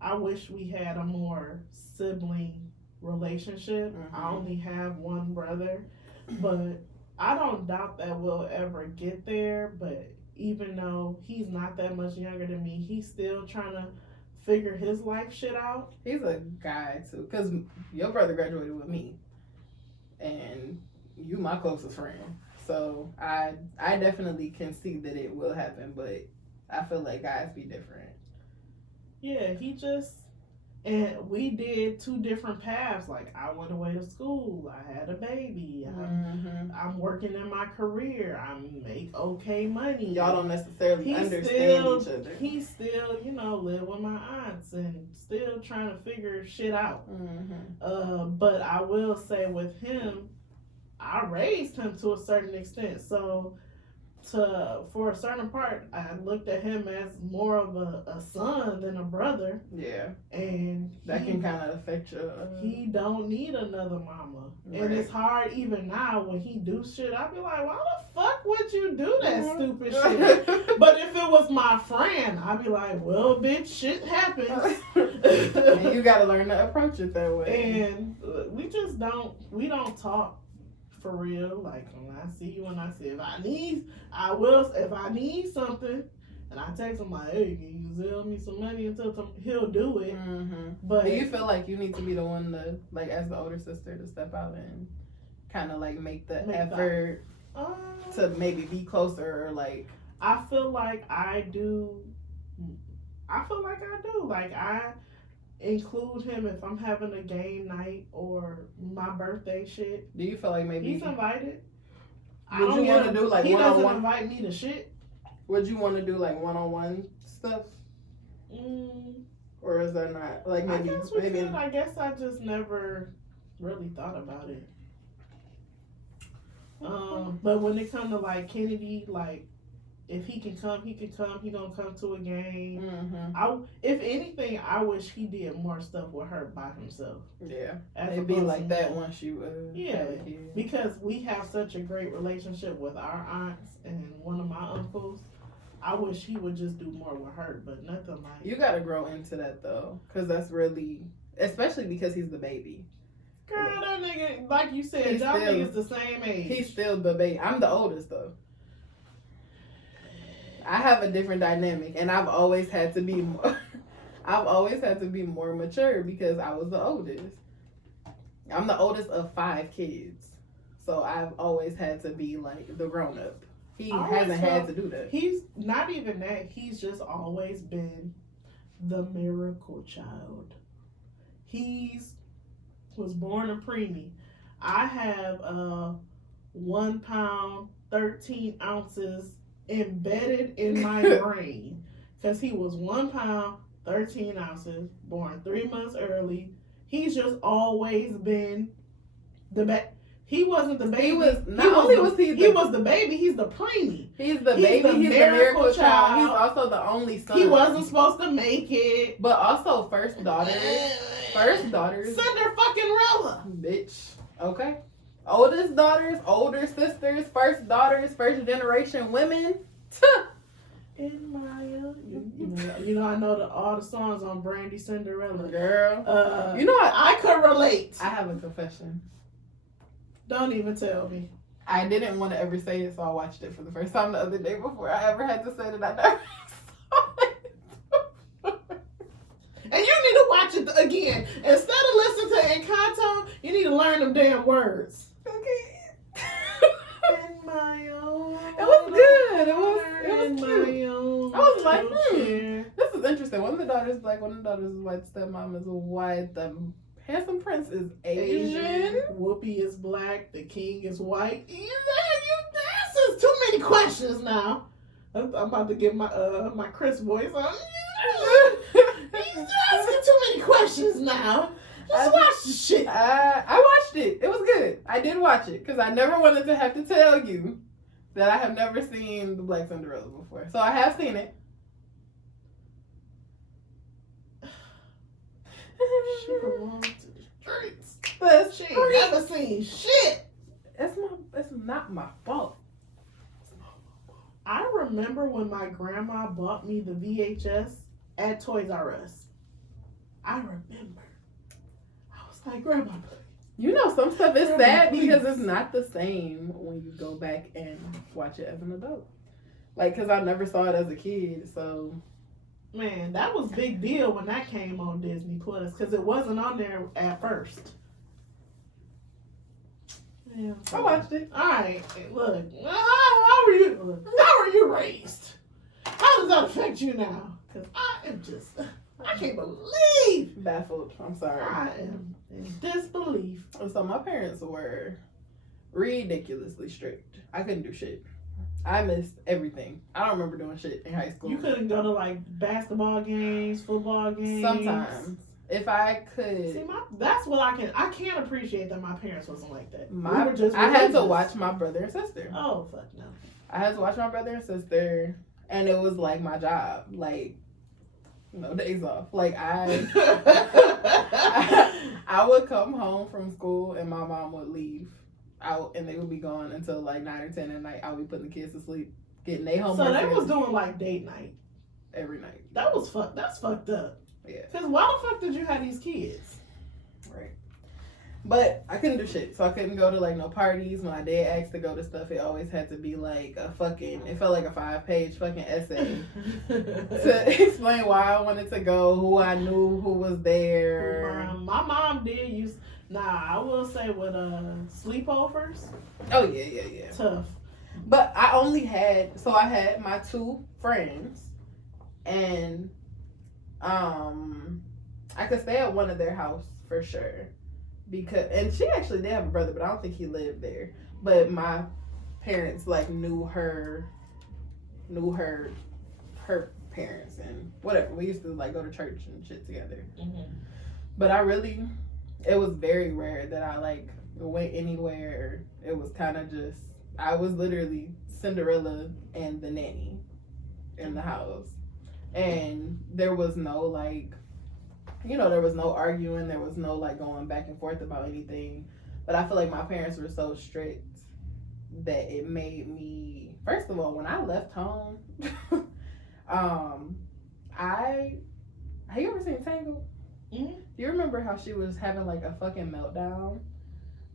I wish we had a more sibling relationship. I only have one brother, but I don't doubt that we'll ever get there. But even though he's not that much younger than me, he's still trying to figure his life shit out. He's a guy too, because your brother graduated with me, and you my closest friend. So I definitely can see that it will happen, but I feel like guys be different. Yeah, and we did 2 different paths. Like I went away to school, I had a baby, I'm working in my career, I make okay money. Y'all don't necessarily understand each other. He still, live with my aunts and still trying to figure shit out. But I will say with him, I raised him to a certain extent. So for a certain part, I looked at him as more of a son than a brother. Yeah. And that can kind of affect you. He don't need another mama. Right. And it's hard even now when he do shit, I be like, why the fuck would you do that stupid shit? But if it was my friend, I'd be like, well, bitch, shit happens. And you gotta learn to approach it that way. And we don't talk for real. Like when I see you, if I need something, and I text him like, hey, can you sell me some money until he'll do it. But do you feel like you need to be the one to, like, as the older sister, to step out and kind of like make the effort to maybe be closer, or like? I feel like I do. Like I include him if I'm having a game night or my birthday shit. Do you feel like maybe he's invited? Would you want to do like one-on-one? He doesn't invite me to shit. Would you want to do like one-on-one stuff? Or is that not like maybe? I guess we could. I guess I just never really thought about it. But when it comes to like Kennedy, like if he can come, he can come. He gonna come to a game. If anything, I wish he did more stuff with her by himself. Yeah, it'd be like that once you because we have such a great relationship with our aunts and one of my uncles. I wish he would just do more with her, but nothing like. You gotta grow into that though, because that's really, especially because he's the baby. Girl, that nigga, like you said, y'all niggas the same age. He's still the baby. I'm the oldest though. I have a different dynamic, and I've always had to be more. I've always had to be more mature because I was the oldest. I'm the oldest of 5 kids, so I've always had to be like the grown up. He hasn't had to do that. He's not even that. He's just always been the miracle child. He's was born a preemie. I have 1 pound, 13 ounces embedded in my brain. Because he was 1 pound, 13 ounces, born 3 months early. He's just always been the baby. He wasn't the baby. He was the baby. He's the preemie. He's the baby. He's the miracle child. He's also the only son. He wasn't supposed to make it. But also first daughters. Cinder fucking Rella. Bitch. Okay. Oldest daughters, older sisters, first daughters, first generation women. In my you know I know all the songs on Brandy Cinderella. Girl. You know what? I could relate. I have a confession. Don't even tell me. I didn't want to ever say it, so I watched it for the first time the other day before I ever had to say that I never saw it. And you need to watch it again. Instead of listening to Encanto, you need to learn them damn words. Okay. In my own. It was good. It was cute. I was like, this is interesting. One of the daughters is black, one of the daughters is white, stepmom is white, the handsome prince is Asian. Whoopi is black. The king is white. This is too many questions now. I'm about to get my Chris voice on. He's asking too many questions now. Just watch the shit. I watched it. It was good. I did watch it because I never wanted to have to tell you that I have never seen the Black Cinderella before. So I have seen it. She belongs to the streets. She ain't never seen shit. It's not my fault. I remember when my grandma bought me the VHS at Toys R Us. I remember. I was like, Grandma, you know, some stuff is sad because it's not the same when you go back and watch it as an adult. Like, because I never saw it as a kid, so. Man, that was a big deal when that came on Disney Plus because it wasn't on there at first. Yeah, I watched it. All right, look, how were you raised? How does that affect you now? Because I can't believe. Baffled. I'm sorry. I am in disbelief. So my parents were ridiculously strict. I couldn't do shit. I missed everything. I don't remember doing shit in high school. You couldn't go to like basketball games, football games. Sometimes, if I could. See, that's what I can't appreciate that my parents wasn't like that. I had to watch my brother and sister. Oh fuck no. I had to watch my brother and sister, and it was like my job. Like, no days off. Like I would come home from school and my mom would leave out and they would be gone until like 9 or 10 at night. I would be putting the kids to sleep, getting their homework. So they was doing like date night every night. That's fucked up. Yeah. Cause why the fuck did you have these kids? Right. But I couldn't do shit, so I couldn't go to like no parties. When I did ask to go to stuff, it always had to be like it felt like a 5-page fucking essay to explain why I wanted to go, who I knew, who was there. My mom did use. I will say with sleepovers. Oh yeah. Tough. But I had my 2 friends, and I could stay at one of their house for sure. And she actually did have a brother, but I don't think he lived there. But my parents like knew her parents and whatever. We used to like go to church and shit together. Mm-hmm. But it was very rare that I like went anywhere. It was kind of just, I was literally Cinderella and the nanny in the house. And there was no like, there was no arguing. There was no like going back and forth about anything. But I feel like my parents were so strict that it made me, first of all, when I left home, have you ever seen Tangled? Mm-hmm. Do you remember how she was having like a fucking meltdown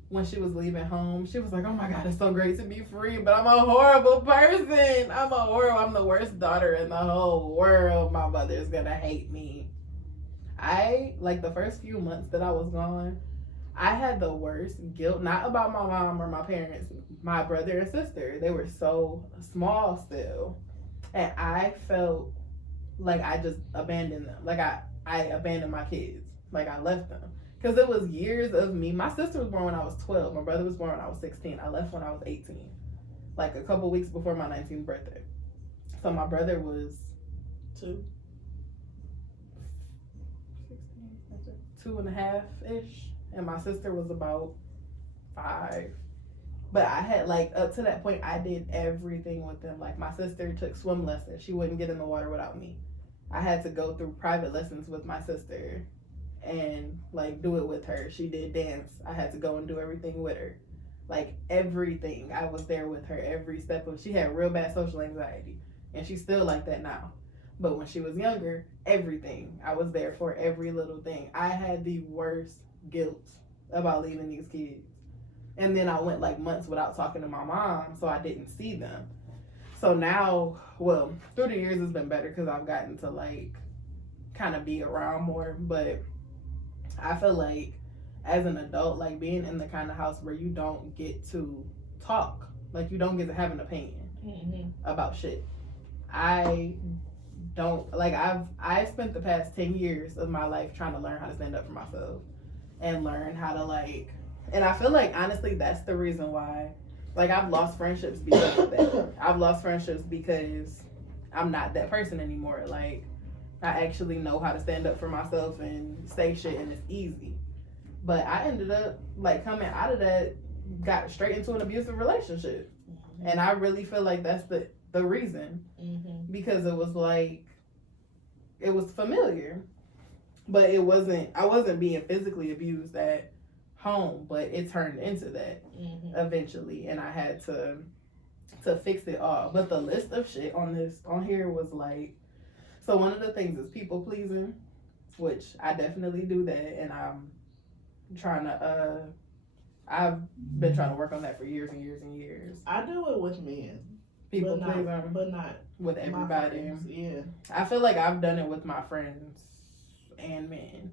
when she was leaving home? She was like, oh my God, it's so great to be free, but I'm a horrible person. I'm the worst daughter in the whole world. My mother's gonna hate me. Like the first few months that I was gone, I had the worst guilt, not about my mom or my parents, my brother and sister. They were so small still. And I felt like I just abandoned them. Like I abandoned my kids. Like I left them. Because it was years of me. My sister was born when I was 12. My brother was born when I was 16. I left when I was 18. Like a couple weeks before my 19th birthday. So my brother was 2. 2.5-ish. And my sister was about 5. But I had, like, up to that point, I did everything with them. Like, my sister took swim lessons. She wouldn't get in the water without me. I had to go through private lessons with my sister and, like, do it with her. She did dance. I had to go and do everything with her. Like, everything. I was there with her every step of. She had real bad social anxiety. And she's still like that now. But when she was younger, everything. I was there for every little thing. I had the worst guilt about leaving these kids. And then I went like months without talking to my mom, so I didn't see them. So now, well, through the years it's been better because I've gotten to like kind of be around more. But I feel like as an adult, like being in the kind of house where you don't get to talk, like you don't get to have an opinion about shit. I don't like I've spent the past 10 years of my life trying to learn how to stand up for myself and learn how to like, and I feel like honestly that's the reason why like I've lost friendships because of that. I've lost friendships because I'm not that person anymore. Like I actually know how to stand up for myself and say shit and it's easy. But I ended up like coming out of that, got straight into an abusive relationship. And I really feel like that's the reason. Because it was like it was familiar, but I wasn't being physically abused at home, but it turned into that eventually, and I had to fix it all. But the list of shit on here was like, so one of the things is people pleasing, which I definitely do that, and I'm trying to I've been trying to work on that for years and years and years. I do it with men. People but pleasing, but not with everybody. friends, yeah. I feel like I've done it with my friends and men.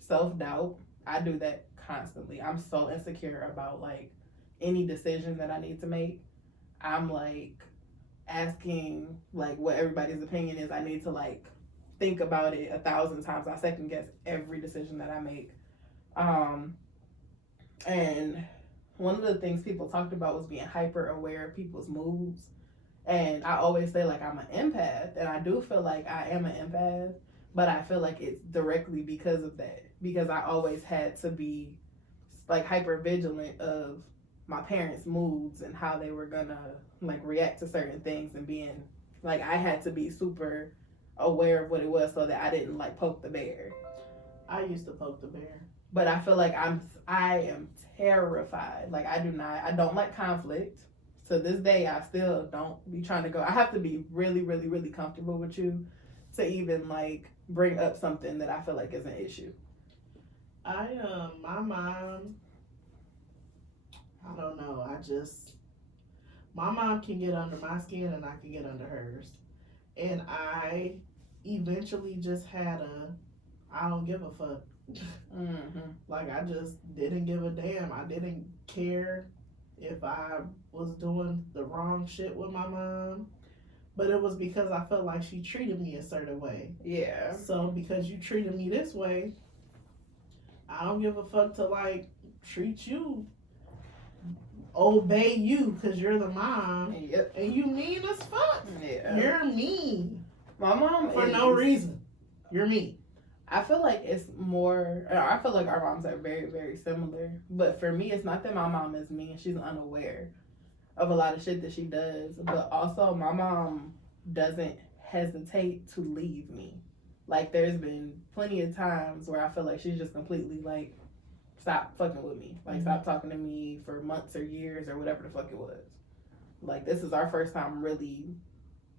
Self-doubt, I do that constantly. I'm so insecure about like any decision that I need to make. I'm like asking like what everybody's opinion is. I need to like think about it 1,000 times. I second guess every decision that I make. And one of the things people talked about was being hyper aware of people's moods. And I always say like I'm an empath, and I do feel like I am an empath, but I feel like it's directly because of that. Because I always had to be like hyper vigilant of my parents' moods and how they were gonna like react to certain things, and being like I had to be super aware of what it was so that I didn't like poke the bear. I used to poke the bear. But I feel like I am terrified. Like I don't like conflict. To this day, I still don't be trying to go. I have to be really, really, really comfortable with you to even like bring up something that I feel like is an issue. My mom, I don't know. My mom can get under my skin and I can get under hers. And I eventually just had I don't give a fuck. Like I just didn't give a damn. I didn't care if I was doing the wrong shit with my mom, but it was because I felt like she treated me a certain way. Yeah. So because you treated me this way, I don't give a fuck to like treat you, obey you because you're the mom. Yep. And you mean as fuck. Yeah. You're mean. My mom for no reason. You're mean. I feel like it's more, I feel like our moms are very, very similar. But for me, it's not that my mom is mean. She's unaware of a lot of shit that she does. But also, my mom doesn't hesitate to leave me. Like, there's been plenty of times where I feel like she's just completely, like, stop fucking with me. Like, stop talking to me for months or years or whatever the fuck it was. Like, this is our first time really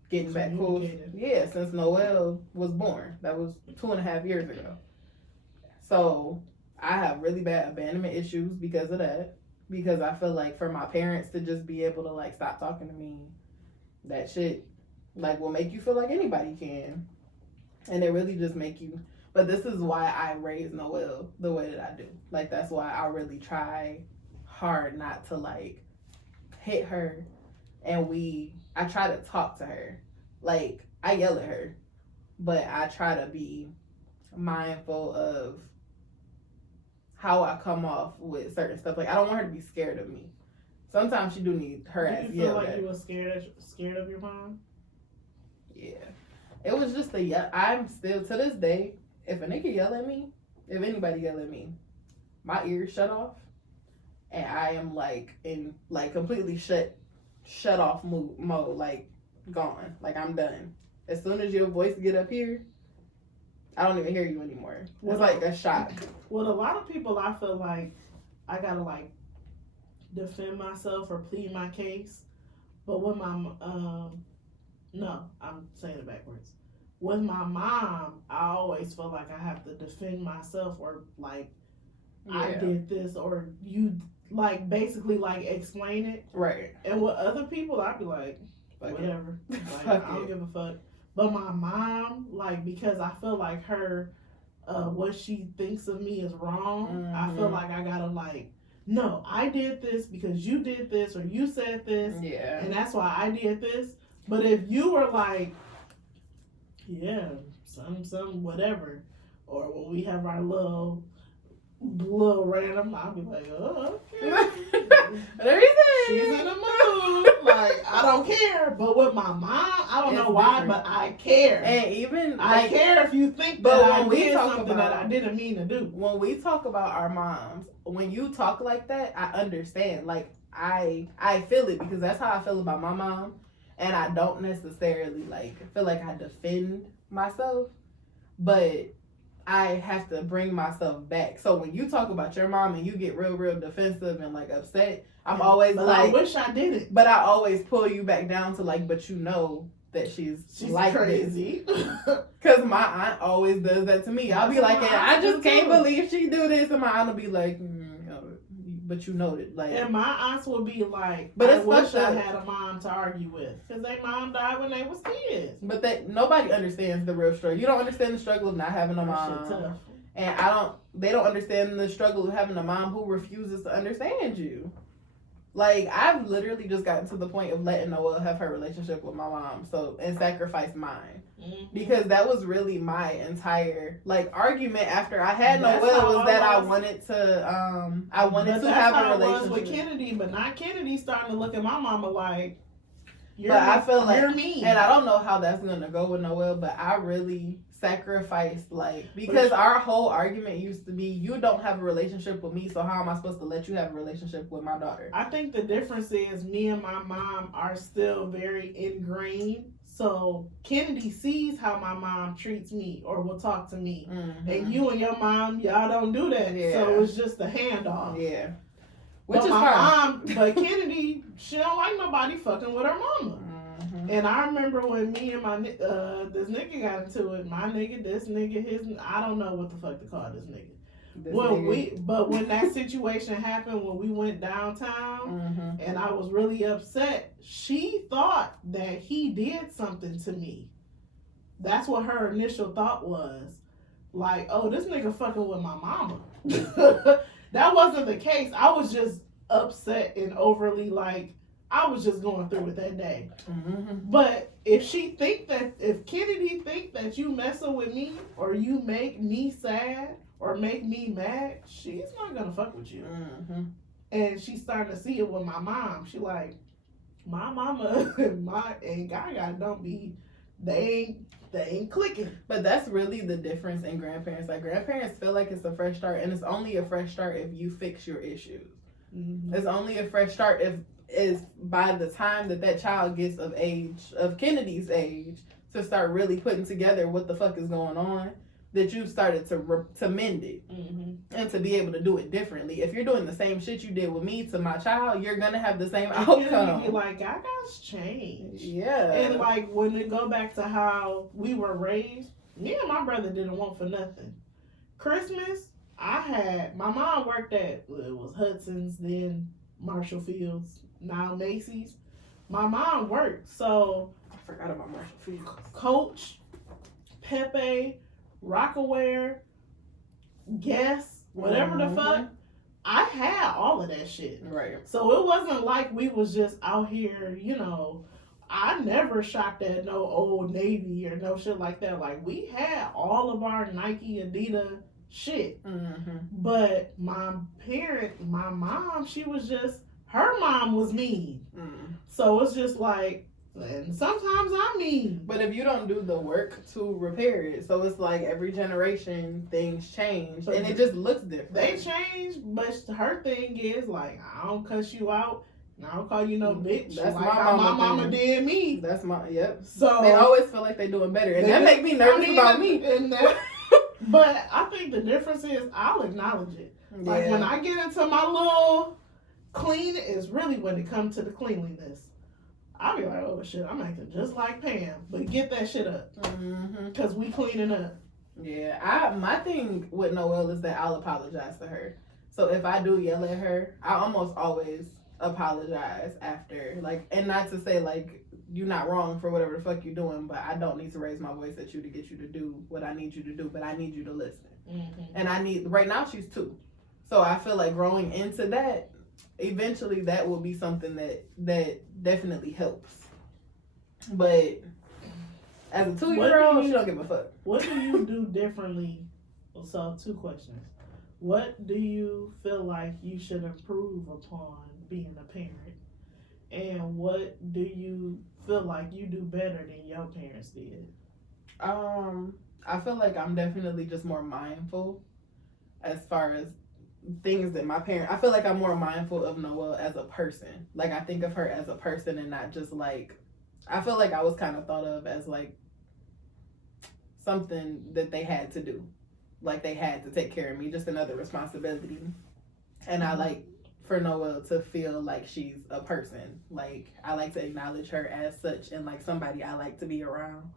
getting back cool. Yeah, since Noelle was born. That was 2.5 years ago. So I have really bad abandonment issues because of that. Because I feel like for my parents to just be able to like stop talking to me, that shit like will make you feel like anybody can. And it really just make you. But this is why I raised Noelle the way that I do. Like that's why I really try hard not to like hit her, and I try to talk to her. Like, I yell at her, but I try to be mindful of how I come off with certain stuff. Like, I don't want her to be scared of me. Sometimes she do need her ass Do you feel yelled like at. you were scared of your mom? Yeah. It was just I'm still, to this day, if a nigga yell at me, if anybody yell at me, my ears shut off. And I am like in like completely shut off mode, like gone. Like I'm done. As soon as your voice get up here, I don't even hear you anymore. It's like a shock. With a lot of people, I feel like I gotta like defend myself or plead my case. But with my no, I'm saying it backwards. With my mom, I always feel like I have to defend myself or like I did this or you like basically like explain it. Right. And with other people, I'd be like, Fuck whatever. Like, Fuck I don't give a fuck. But my mom, like, because I feel like her, what she thinks of me is wrong. I feel like I gotta like, no, I did this because you did this or you said this. Yeah. And that's why I did this. But if you were like, yeah, some whatever, or when we have our little random, I'll be like, oh, okay. She's in the mood. Like, I don't care. But with my mom, I don't know why, different. but I care. And even I care if you think but that when I we did talk something about- that I didn't mean to do. when we talk about our moms, when you talk like that, I understand. Like I feel it because that's how I feel about my mom, and I don't necessarily like feel like I defend myself, but I have to bring myself back. So when you talk about your mom and you get real defensive and like upset, I'm always but like, I wish I did it. but I always pull you back down to like, but you know that she's like crazy. Because my aunt always does that to me. I'll be like, and I just can't believe she do this, and my aunt will be like, but you know it, like. And my aunts would be like, But I it's wish fucked I up. had a mom to argue with, because their mom died when they was kids. But that nobody understands the real struggle. You don't understand the struggle of not having a That shit mom, tough. and they don't understand the struggle of having a mom who refuses to understand you. Like, I've literally just gotten to the point of letting Noelle have her relationship with my mom, and sacrifice mine. Mm-hmm. Because that was really my entire argument after I had That's Noelle how was that I I was. wanted to But have how a it was relationship with Kennedy, but not Kennedy starting to look at my mama like, But I feel like- you're mean. And I don't know how that's gonna go with Noelle, but I really sacrificed because our whole argument used to be, you don't have a relationship with me, so how am I supposed to let you have a relationship with my daughter? I think the difference is me and my mom are still very ingrained. So Kennedy sees how my mom treats me or will talk to me. Mm-hmm. And you and your mom, y'all don't do that. Yeah. So it's just a handoff. Yeah. Which But is my fine. mom, but Kennedy, she don't like nobody fucking with her mama. Mm-hmm. And I remember when me and my this nigga got into it. My nigga, this nigga, his I don't know what the fuck to call this nigga. When that situation happened when we went downtown and I was really upset, she thought that he did something to me. That's what her initial thought was. Like, oh, this nigga fucking with my mama. That wasn't the case. I was just upset and overly I was just going through it that day. Mm-hmm. But if Kennedy think that you messing with me or you make me sad or make me mad, she's not gonna fuck with you. Mm-hmm. And she's starting to see it with my mom. She like, my mama and Gaga they ain't clicking. But that's really the difference in grandparents. Like, grandparents feel like it's a fresh start, and it's only a fresh start if you fix your issues. Mm-hmm. It's only a fresh start if by the time that child gets of Kennedy's age, to start really putting together what the fuck is going on, that you started to mend it and to be able to do it differently. If you're doing the same shit you did with me to my child, you're gonna have the same outcome. Be like, Gaga's changed. Yeah. And when they go back to how we were raised, me and my brother didn't want for nothing. Christmas, my mom worked at, it was Hudson's, then Marshall Fields, now Macy's. My mom worked, so I forgot about Marshall Fields. Coach, Pepe, Rockaware, Guess, whatever the fuck, I had all of that shit. Right. So it wasn't like we was just out here, I never shopped at no Old Navy or no shit like that. Like, we had all of our Nike, Adidas shit. Mm-hmm. But my mom, she was just, her mom was mean. Mm. So it's just like, and sometimes I'm mean. But if you don't do the work to repair it, so it's like every generation things change and it just looks different. They change, but her thing is like, I don't cuss you out. And I don't call you no bitch. That's like my how my mama mama did me. That's my, yep. So They always feel like they're doing better. And that make me nervous about me. And that, but I think the difference is I'll acknowledge it. Like, when I get into my little clean, is really when it comes to the cleanliness. I'll be like, oh shit, I'm acting just like Pam. But get that shit up. Mm-hmm. Because we cleaning up. Yeah, my thing with Noelle is that I'll apologize to her. So if I do yell at her, I almost always apologize after. Like, and not to say like you're not wrong for whatever the fuck you're doing, but I don't need to raise my voice at you to get you to do what I need you to do, but I need you to listen. Mm-hmm. And right now she's 2. So I feel like growing into that, eventually that will be something that definitely helps. But as a 2-year-old, she don't give a fuck. What do you do differently? So 2 questions. What do you feel like you should improve upon being a parent? And what do you feel like you do better than your parents did? I feel like I'm definitely just more mindful as far as things that my parents, I feel like I'm more mindful of Noelle as a person. Like, I think of her as a person and not just like, I feel like I was kind of thought of as like something that they had to do. Like, they had to take care of me, just another responsibility. And I like for Noelle to feel like she's a person. Like, I like to acknowledge her as such and like somebody I like to be around.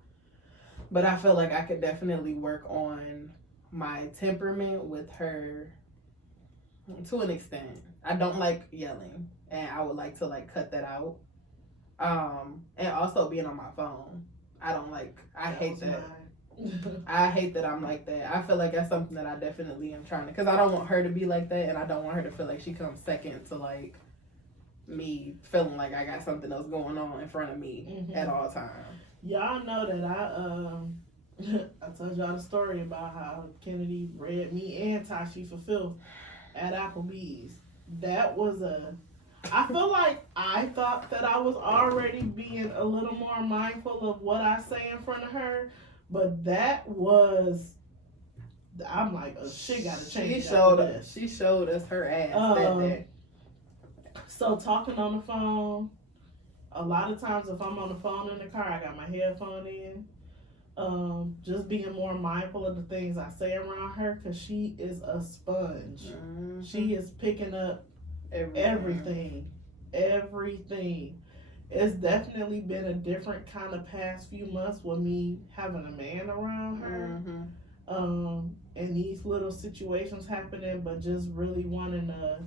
But I feel like I could definitely work on my temperament with her to an extent. I don't like yelling, and I would like to like cut that out. And also being on my phone. I don't like, I hate that. I hate that I'm like that. I feel like that's something that I definitely am trying to, because I don't want her to be like that, and I don't want her to feel like she comes second to like me feeling like I got something else going on in front of me at all times. Y'all know that I told y'all the story about how Kennedy read me and Tashi for filth at Applebee's. That was I feel like I thought that I was already being a little more mindful of what I say in front of her, but that was, I'm like, oh, shit gotta change. She showed us her ass that day. So talking on the phone, a lot of times if I'm on the phone in the car, I got my headphone in. Just being more mindful of the things I say around her, because she is a sponge. Mm-hmm. She is picking up everything. It's definitely been a different kind of past few months with me having a man around her. Mm-hmm. And these little situations happening, but just really wanting to,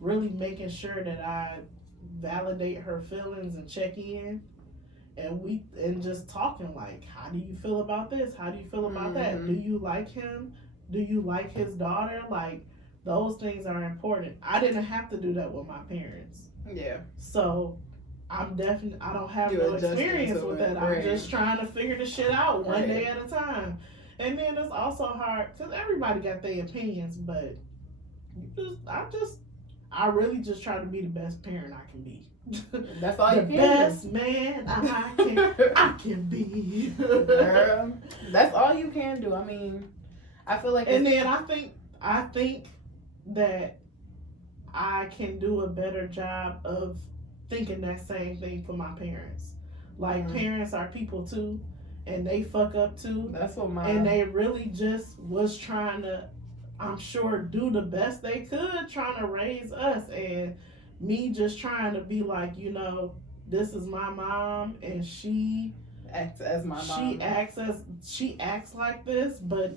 really making sure that I validate her feelings and check in. And just talking like, how do you feel about this? How do you feel about that? Do you like him? Do you like his daughter? Like, those things are important. I didn't have to do that with my parents. Yeah. So I don't have no experience with that. I'm just trying to figure the shit out one day at a time. And then it's also hard because everybody got their opinions, but I really just try to be the best parent I can be. That's all you can. The best man I can be. Girl, that's all you can do. I mean, I feel like, and then I think that I can do a better job of thinking that same thing for my parents. Like, parents are people too, and they fuck up too. That's what and they really just was trying to, I'm sure, do the best they could trying to raise us, and me just trying to be like, this is my mom, and she acts as my mom. She acts like this, but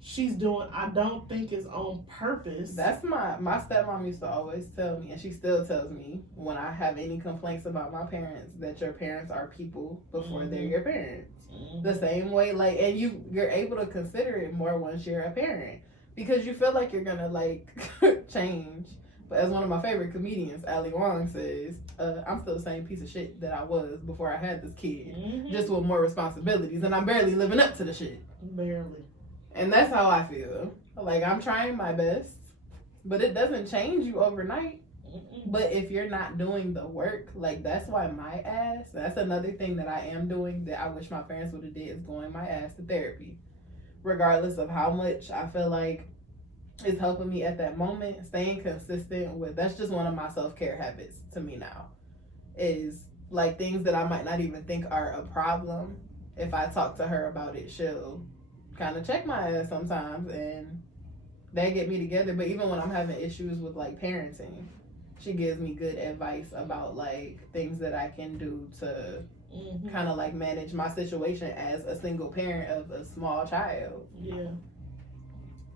she's doing, I don't think it's on purpose. That's my stepmom used to always tell me, and she still tells me when I have any complaints about my parents, that your parents are people before they're your parents. The same way, like, and you're able to consider it more once you're a parent, because you feel like you're gonna like change. But as one of my favorite comedians, Ali Wong says, I'm still the same piece of shit that I was before I had this kid. Mm-hmm. Just with more responsibilities, and I'm barely living up to the shit. Barely. And that's how I feel. Like, I'm trying my best, but it doesn't change you overnight. Mm-mm. But if you're not doing the work, like, that's why my ass, that's another thing that I am doing that I wish my parents would have did, is going my ass to therapy. Regardless of how much I feel like it's helping me at that moment, staying consistent with, that's just one of my self-care habits to me now, is like things that I might not even think are a problem. If I talk to her about it, she'll kind of check my ass sometimes, and they get me together. But even when I'm having issues with like parenting, she gives me good advice about like things that I can do to Mm-hmm. kind of like manage my situation as a single parent of a small child. Yeah.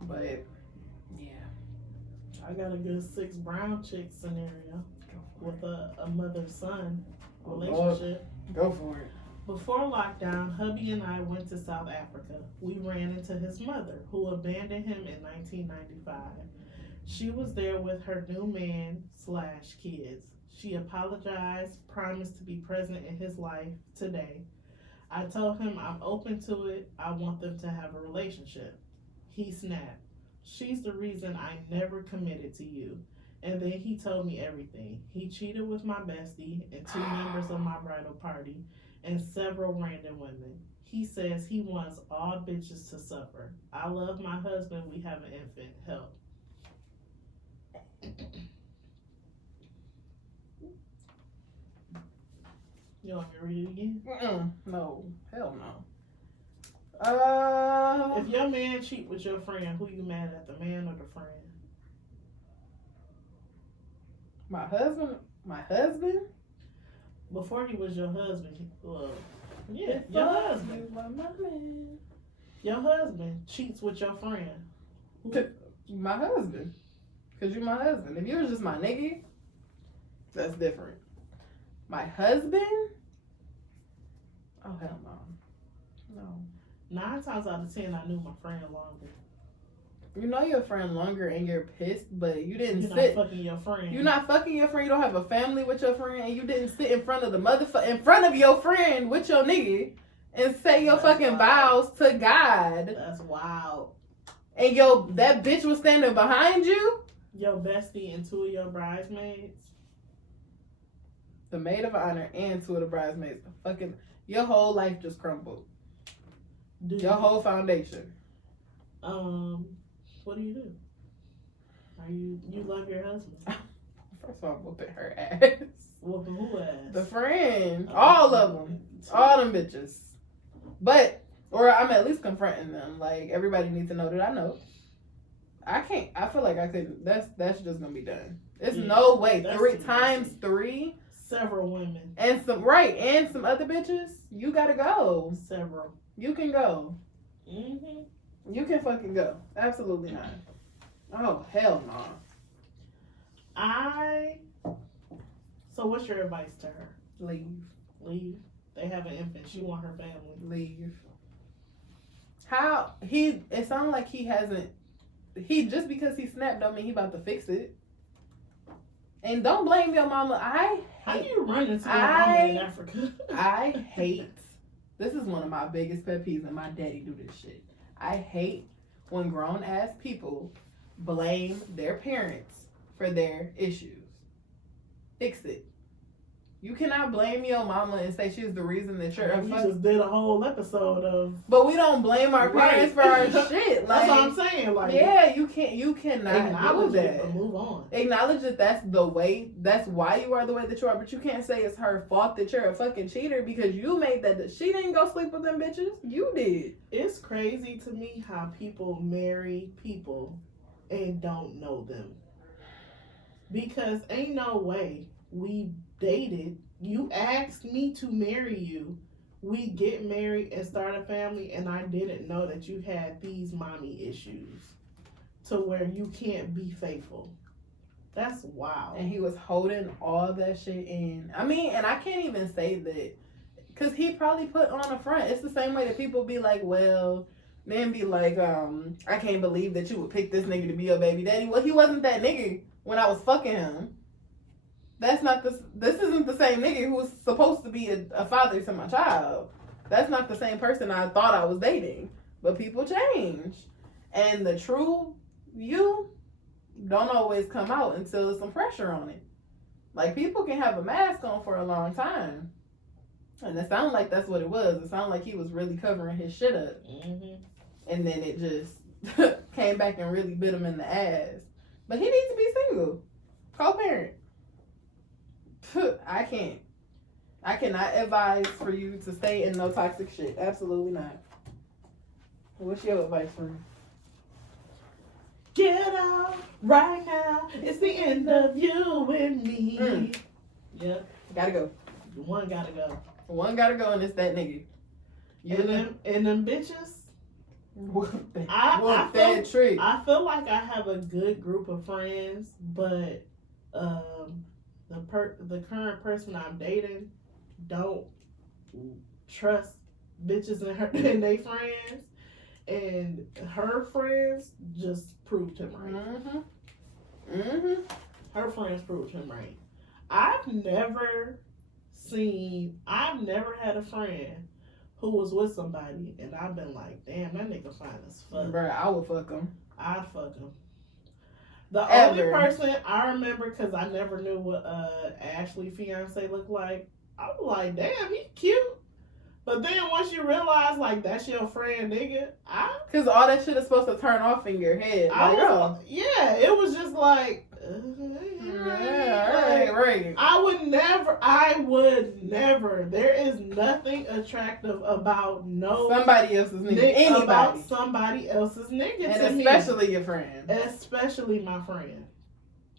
But yeah, I got a good 6 brown chick scenario with a mother-son relationship. Go for it. Before lockdown, hubby and I went to South Africa. We ran into his mother, who abandoned him in 1995. She was there with her new man/kids. She apologized, promised to be present in his life today. I told him I'm open to it. I want them to have a relationship. He snapped. She's the reason I never committed to you. And then he told me everything. He cheated with my bestie and 2 members of my bridal party and several random women. He says he wants all bitches to suffer. I love my husband. We have an infant. Help. You want me to read it again? No, hell no. If your man cheat with your friend, who you mad at, the man or the friend? My husband. Before he was your husband, your husband. You were my man. Your husband cheats with your friend. My husband. Cause you're my husband. If you was just my nigga, that's different. My husband? Oh hell no. No. 9 times out of 10, I knew my friend longer. You know your friend longer and you're pissed, but you didn't You're sit. not fucking your friend. You're not fucking your friend. You don't have a family with your friend, and you didn't sit in front of in front of your friend with your nigga and say your That's fucking wild. vows to God. That's wild. And that bitch was standing behind you. Your bestie and 2 of your bridesmaids. The maid of honor and 2 of the bridesmaids. Fucking your whole life just crumbled. Your whole foundation. What do you do? Are you love your husband? First of all, I'm whooping her ass. Whooping who ass? The friend. All of them. All them bitches. Or I'm at least confronting them. Like, everybody needs to know that I know. I feel like I couldn't. That's just gonna be done. It's no way. That's 3 too times messy. 3. Several women. And some other bitches. You gotta go. Several. You can go. Mm-hmm. You can fucking go. Absolutely not. Oh, hell no. So what's your advice to her? Leave. They have an infant. She want her family. Leave. It sounds like just because he snapped don't mean he about to fix it. And don't blame your mama. How do you run into your mama in Africa? I hate, this is one of my biggest pet peeves, and my daddy do this shit. I hate when grown ass people blame their parents for their issues. Fix it. You cannot blame your mama and say she's the reason that you're We just did a whole episode of. But we don't blame our parents for our shit. Like, that's what I'm saying. Like, yeah, you cannot acknowledge do it, that. but move on. Acknowledge that that's why you are the way that you are, but you can't say it's her fault that you're a fucking cheater because you made that. She didn't go sleep with them bitches. You did. It's crazy to me how people marry people and don't know them. Because ain't no way we dated. You asked me to marry you. We get married and start a family, and I didn't know that you had these mommy issues to where you can't be faithful. That's wild. And he was holding all that shit in. I mean, and I can't even say that because he probably put on a front. It's the same way that people be like, well, then be like, I can't believe that you would pick this nigga to be your baby daddy. Well, he wasn't that nigga. when I was fucking him. That's not this. This isn't the same nigga who's supposed to be a father to my child. That's not the same person I thought I was dating. But people change, and the true you don't always come out until there's some pressure on it. Like, people can have a mask on for a long time, and it sounded like that's what it was. It sounded like he was really covering his shit up, and then it just came back and really bit him in the ass. But he needs to be single, co-parent. I cannot advise for you to stay in no toxic shit. Absolutely not. What's your advice for me? Get out right now. It's the end of you and me. Yep. Gotta go. One gotta go. One gotta go, and it's that nigga. And them bitches. Whoop that, I that trick. I feel like I have a good group of friends, but the current person I'm dating don't trust bitches and they friends. And her friends just proved him right. Her friends proved him right. I've never had a friend who was with somebody and I've been like, damn, that nigga fine as fuck. Bruh, I would fuck him. I'd fuck him. The Ever. only person I remember, because I never knew what Ashley's fiance looked like, I was like, damn, he cute. But then once you realize, like, that's your friend, nigga, Because all that shit is supposed to turn off in your head. Yeah, it was just like, right. I would never, there is nothing attractive about somebody else's nigga. Anybody. About somebody else's nigga and to me. especially your friend. Especially my friend.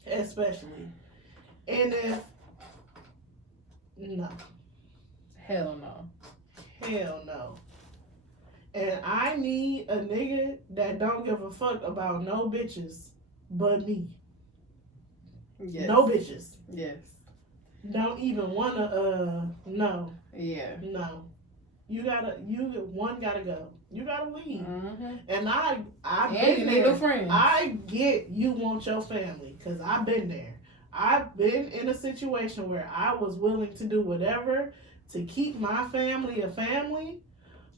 Especially. And if, no. Hell no. Hell no. And I need a nigga that don't give a fuck about no bitches but me. Yes. No bitches. Yes. Don't even wanna no. Yeah. No. One gotta go. You gotta leave. Mm-hmm. And and you need no friends. I get you want your family, because I've been there. I've been in a situation where I was willing to do whatever to keep my family a family,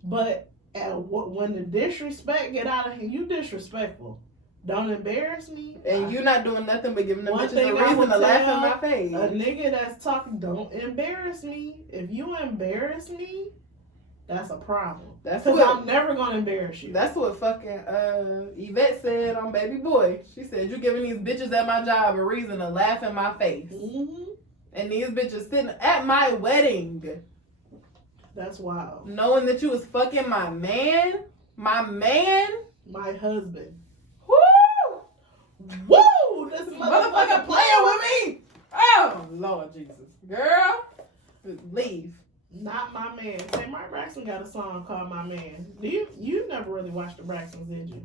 but when the disrespect get out of here, you disrespectful. Don't embarrass me. And you not doing nothing but giving them One bitches thing a I reason would to laugh tell in my face. A nigga that's talking, don't embarrass me. If you embarrass me, that's a problem. That's because what I'm never gonna embarrass you. That's what fucking Yvette said on Baby Boy. She said, you giving these bitches at my job a reason to laugh in my face. Mm-hmm. And these bitches sitting at my wedding. That's wild. Knowing that you was fucking my man. My husband. Woo! Woo! This motherfucker playing with me. Oh, Lord Jesus. Girl, leave. Not my man. Say, Mike Braxton got a song called My Man. You never really watched the Braxtons, did you?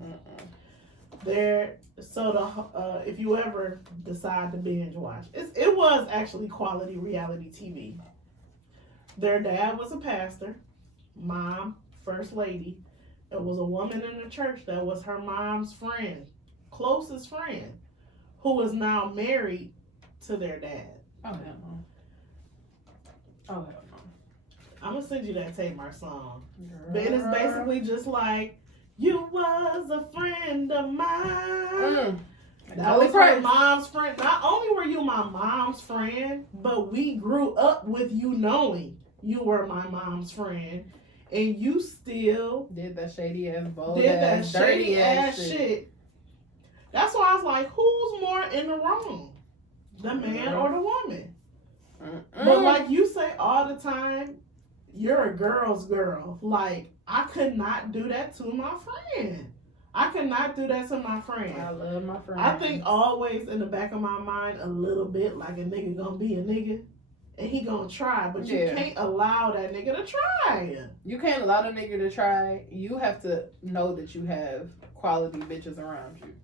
If you ever decide to binge watch, it was actually quality reality TV. Their dad was a pastor, mom, first lady. It was a woman in the church that was her mom's friend, closest friend, who is now married to their dad. Oh, hell no. Oh, hell no. I'm going to send you that Tamar song. Girl. But it's basically just like, you was a friend of mine. That was her mom's friend. Not only were you my mom's friend, but we grew up with you knowing you were my mom's friend. And you still did that shady ass, bold did ass, that dirty shady ass shit. That's why I was like, who's more in the wrong? The man or the woman? But like you say all the time, you're a girl's girl. Like, I could not do that to my friend. I could not do that to my friend. I love my friend. I think always in the back of my mind a little bit like a nigga gonna be a nigga. And he gonna try. But you can't allow that nigga to try. You can't allow the nigga to try. You have to know that you have quality bitches around you.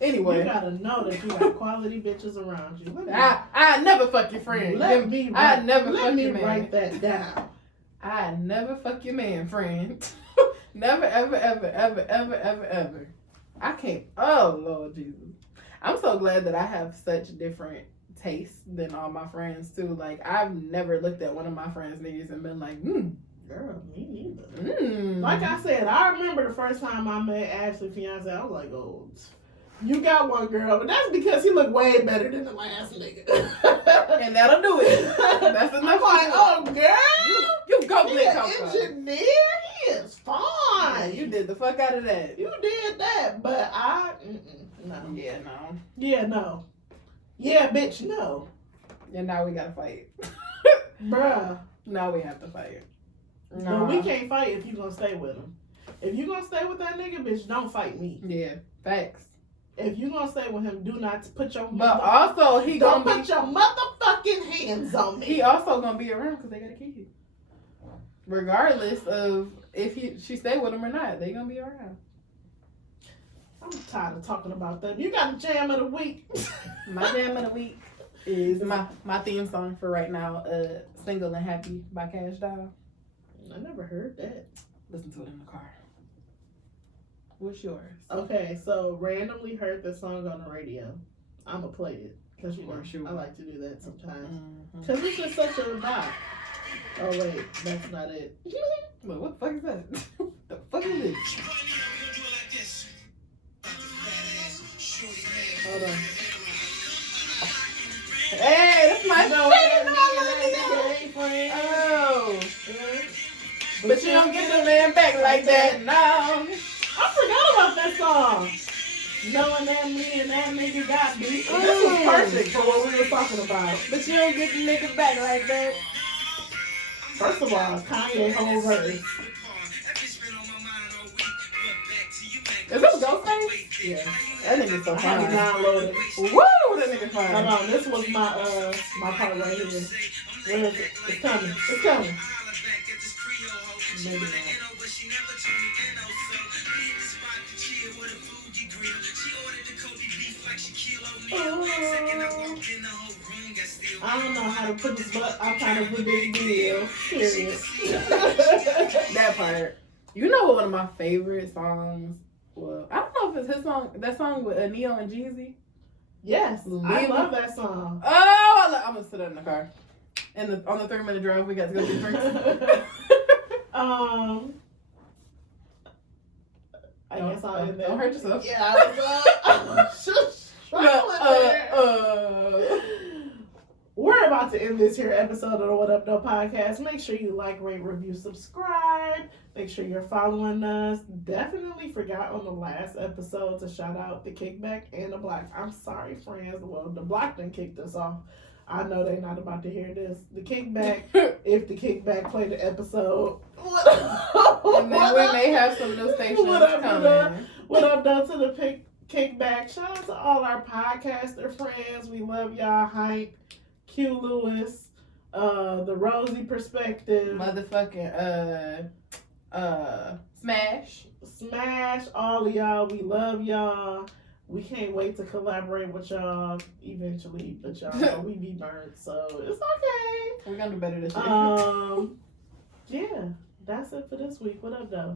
Anyway. You gotta know that you got quality bitches around you. I never fuck your friend. Let me write that down. I never fuck your man, friend. Never, ever, ever, ever, ever, ever, ever. I can't. Oh Lord Jesus, I'm so glad that I have such different tastes than all my friends too. Like I've never looked at one of my friends' niggas and been like, Girl, me neither. mm. Like I said, I remember the first time I met Ashley's fiance. I was like, oh, you got one, girl, but that's because he looked way better than the last nigga. And that'll do it. That's enough. I'm like, oh, girl, you go he Blick an Coco. engineer. He is fine. You did the fuck out of that. You did that, but no. Yeah, no. Yeah, no. Yeah, bitch, no. And now we gotta fight. Bruh. Now we have to fight. But we can't fight if you gonna stay with him. If you gonna stay with that nigga, bitch, don't fight me. Yeah, facts. If you gonna stay with him, do not put your But also he don't gonna put your motherfucking hands on me. he also gonna be around because they got a kid. Regardless of if she stay with him or not, they gonna be around. I'm tired of talking about that. You got a jam of the week. My jam of the week is my theme song for right now. Single and Happy by Cash Doll. I never heard that. Listen to it in the car. What's yours? Okay, so randomly heard this song on the radio. I'ma play it because you know For sure. I like to do that sometimes. Mm-hmm. Because it's just such a vibe. Oh wait, that's not it. Wait, what the fuck is that? The fuck is this? Hold on. Hey, that's my No, shit. Oh, but you don't get the man back like that. No. I forgot about that song. Knowing that me and that nigga got beat. This was perfect for what we were talking about. But you don't get the nigga back like that. First of all, Kanye whole verse. Is this Ghostface? Yeah. That nigga's so I had fine. it downloaded. Woo, that nigga fine. Hold on, this was my part right here. Where is it? It's coming. It's coming. Maybe not. I don't know how to put this, but I'm kind of a big deal. Period. That part. You know what one of my favorite songs? Well, I don't know if it's his song. That song with Neo and Jeezy. Yes, I love that song. Oh, I'm gonna sit in the car. And on the 3-minute drive, we got to go get drinks. I guess I'll end there. Don't hurt yourself. Yeah, I was just struggling there. We're about to end this here episode of the What Up Though podcast. Make sure you like, rate, review, subscribe. Make sure you're following us. Definitely forgot on the last episode to shout out the Kickback and the Block. I'm sorry, friends. Well, the Block done kicked us off. I know they're not about to hear this. The Kickback, if the Kickback play the episode. And then we may have some new stations coming. What up, though, to the Kickback. Shout out to all our podcaster friends. We love y'all. Hype, Q Lewis, the Rosie Perspective, Motherfucking Smash, all of y'all. We love y'all. We can't wait to collaborate with y'all eventually, but y'all know we be burnt, so it's okay. We're gonna do better this year. Yeah, that's it for this week. What up, though?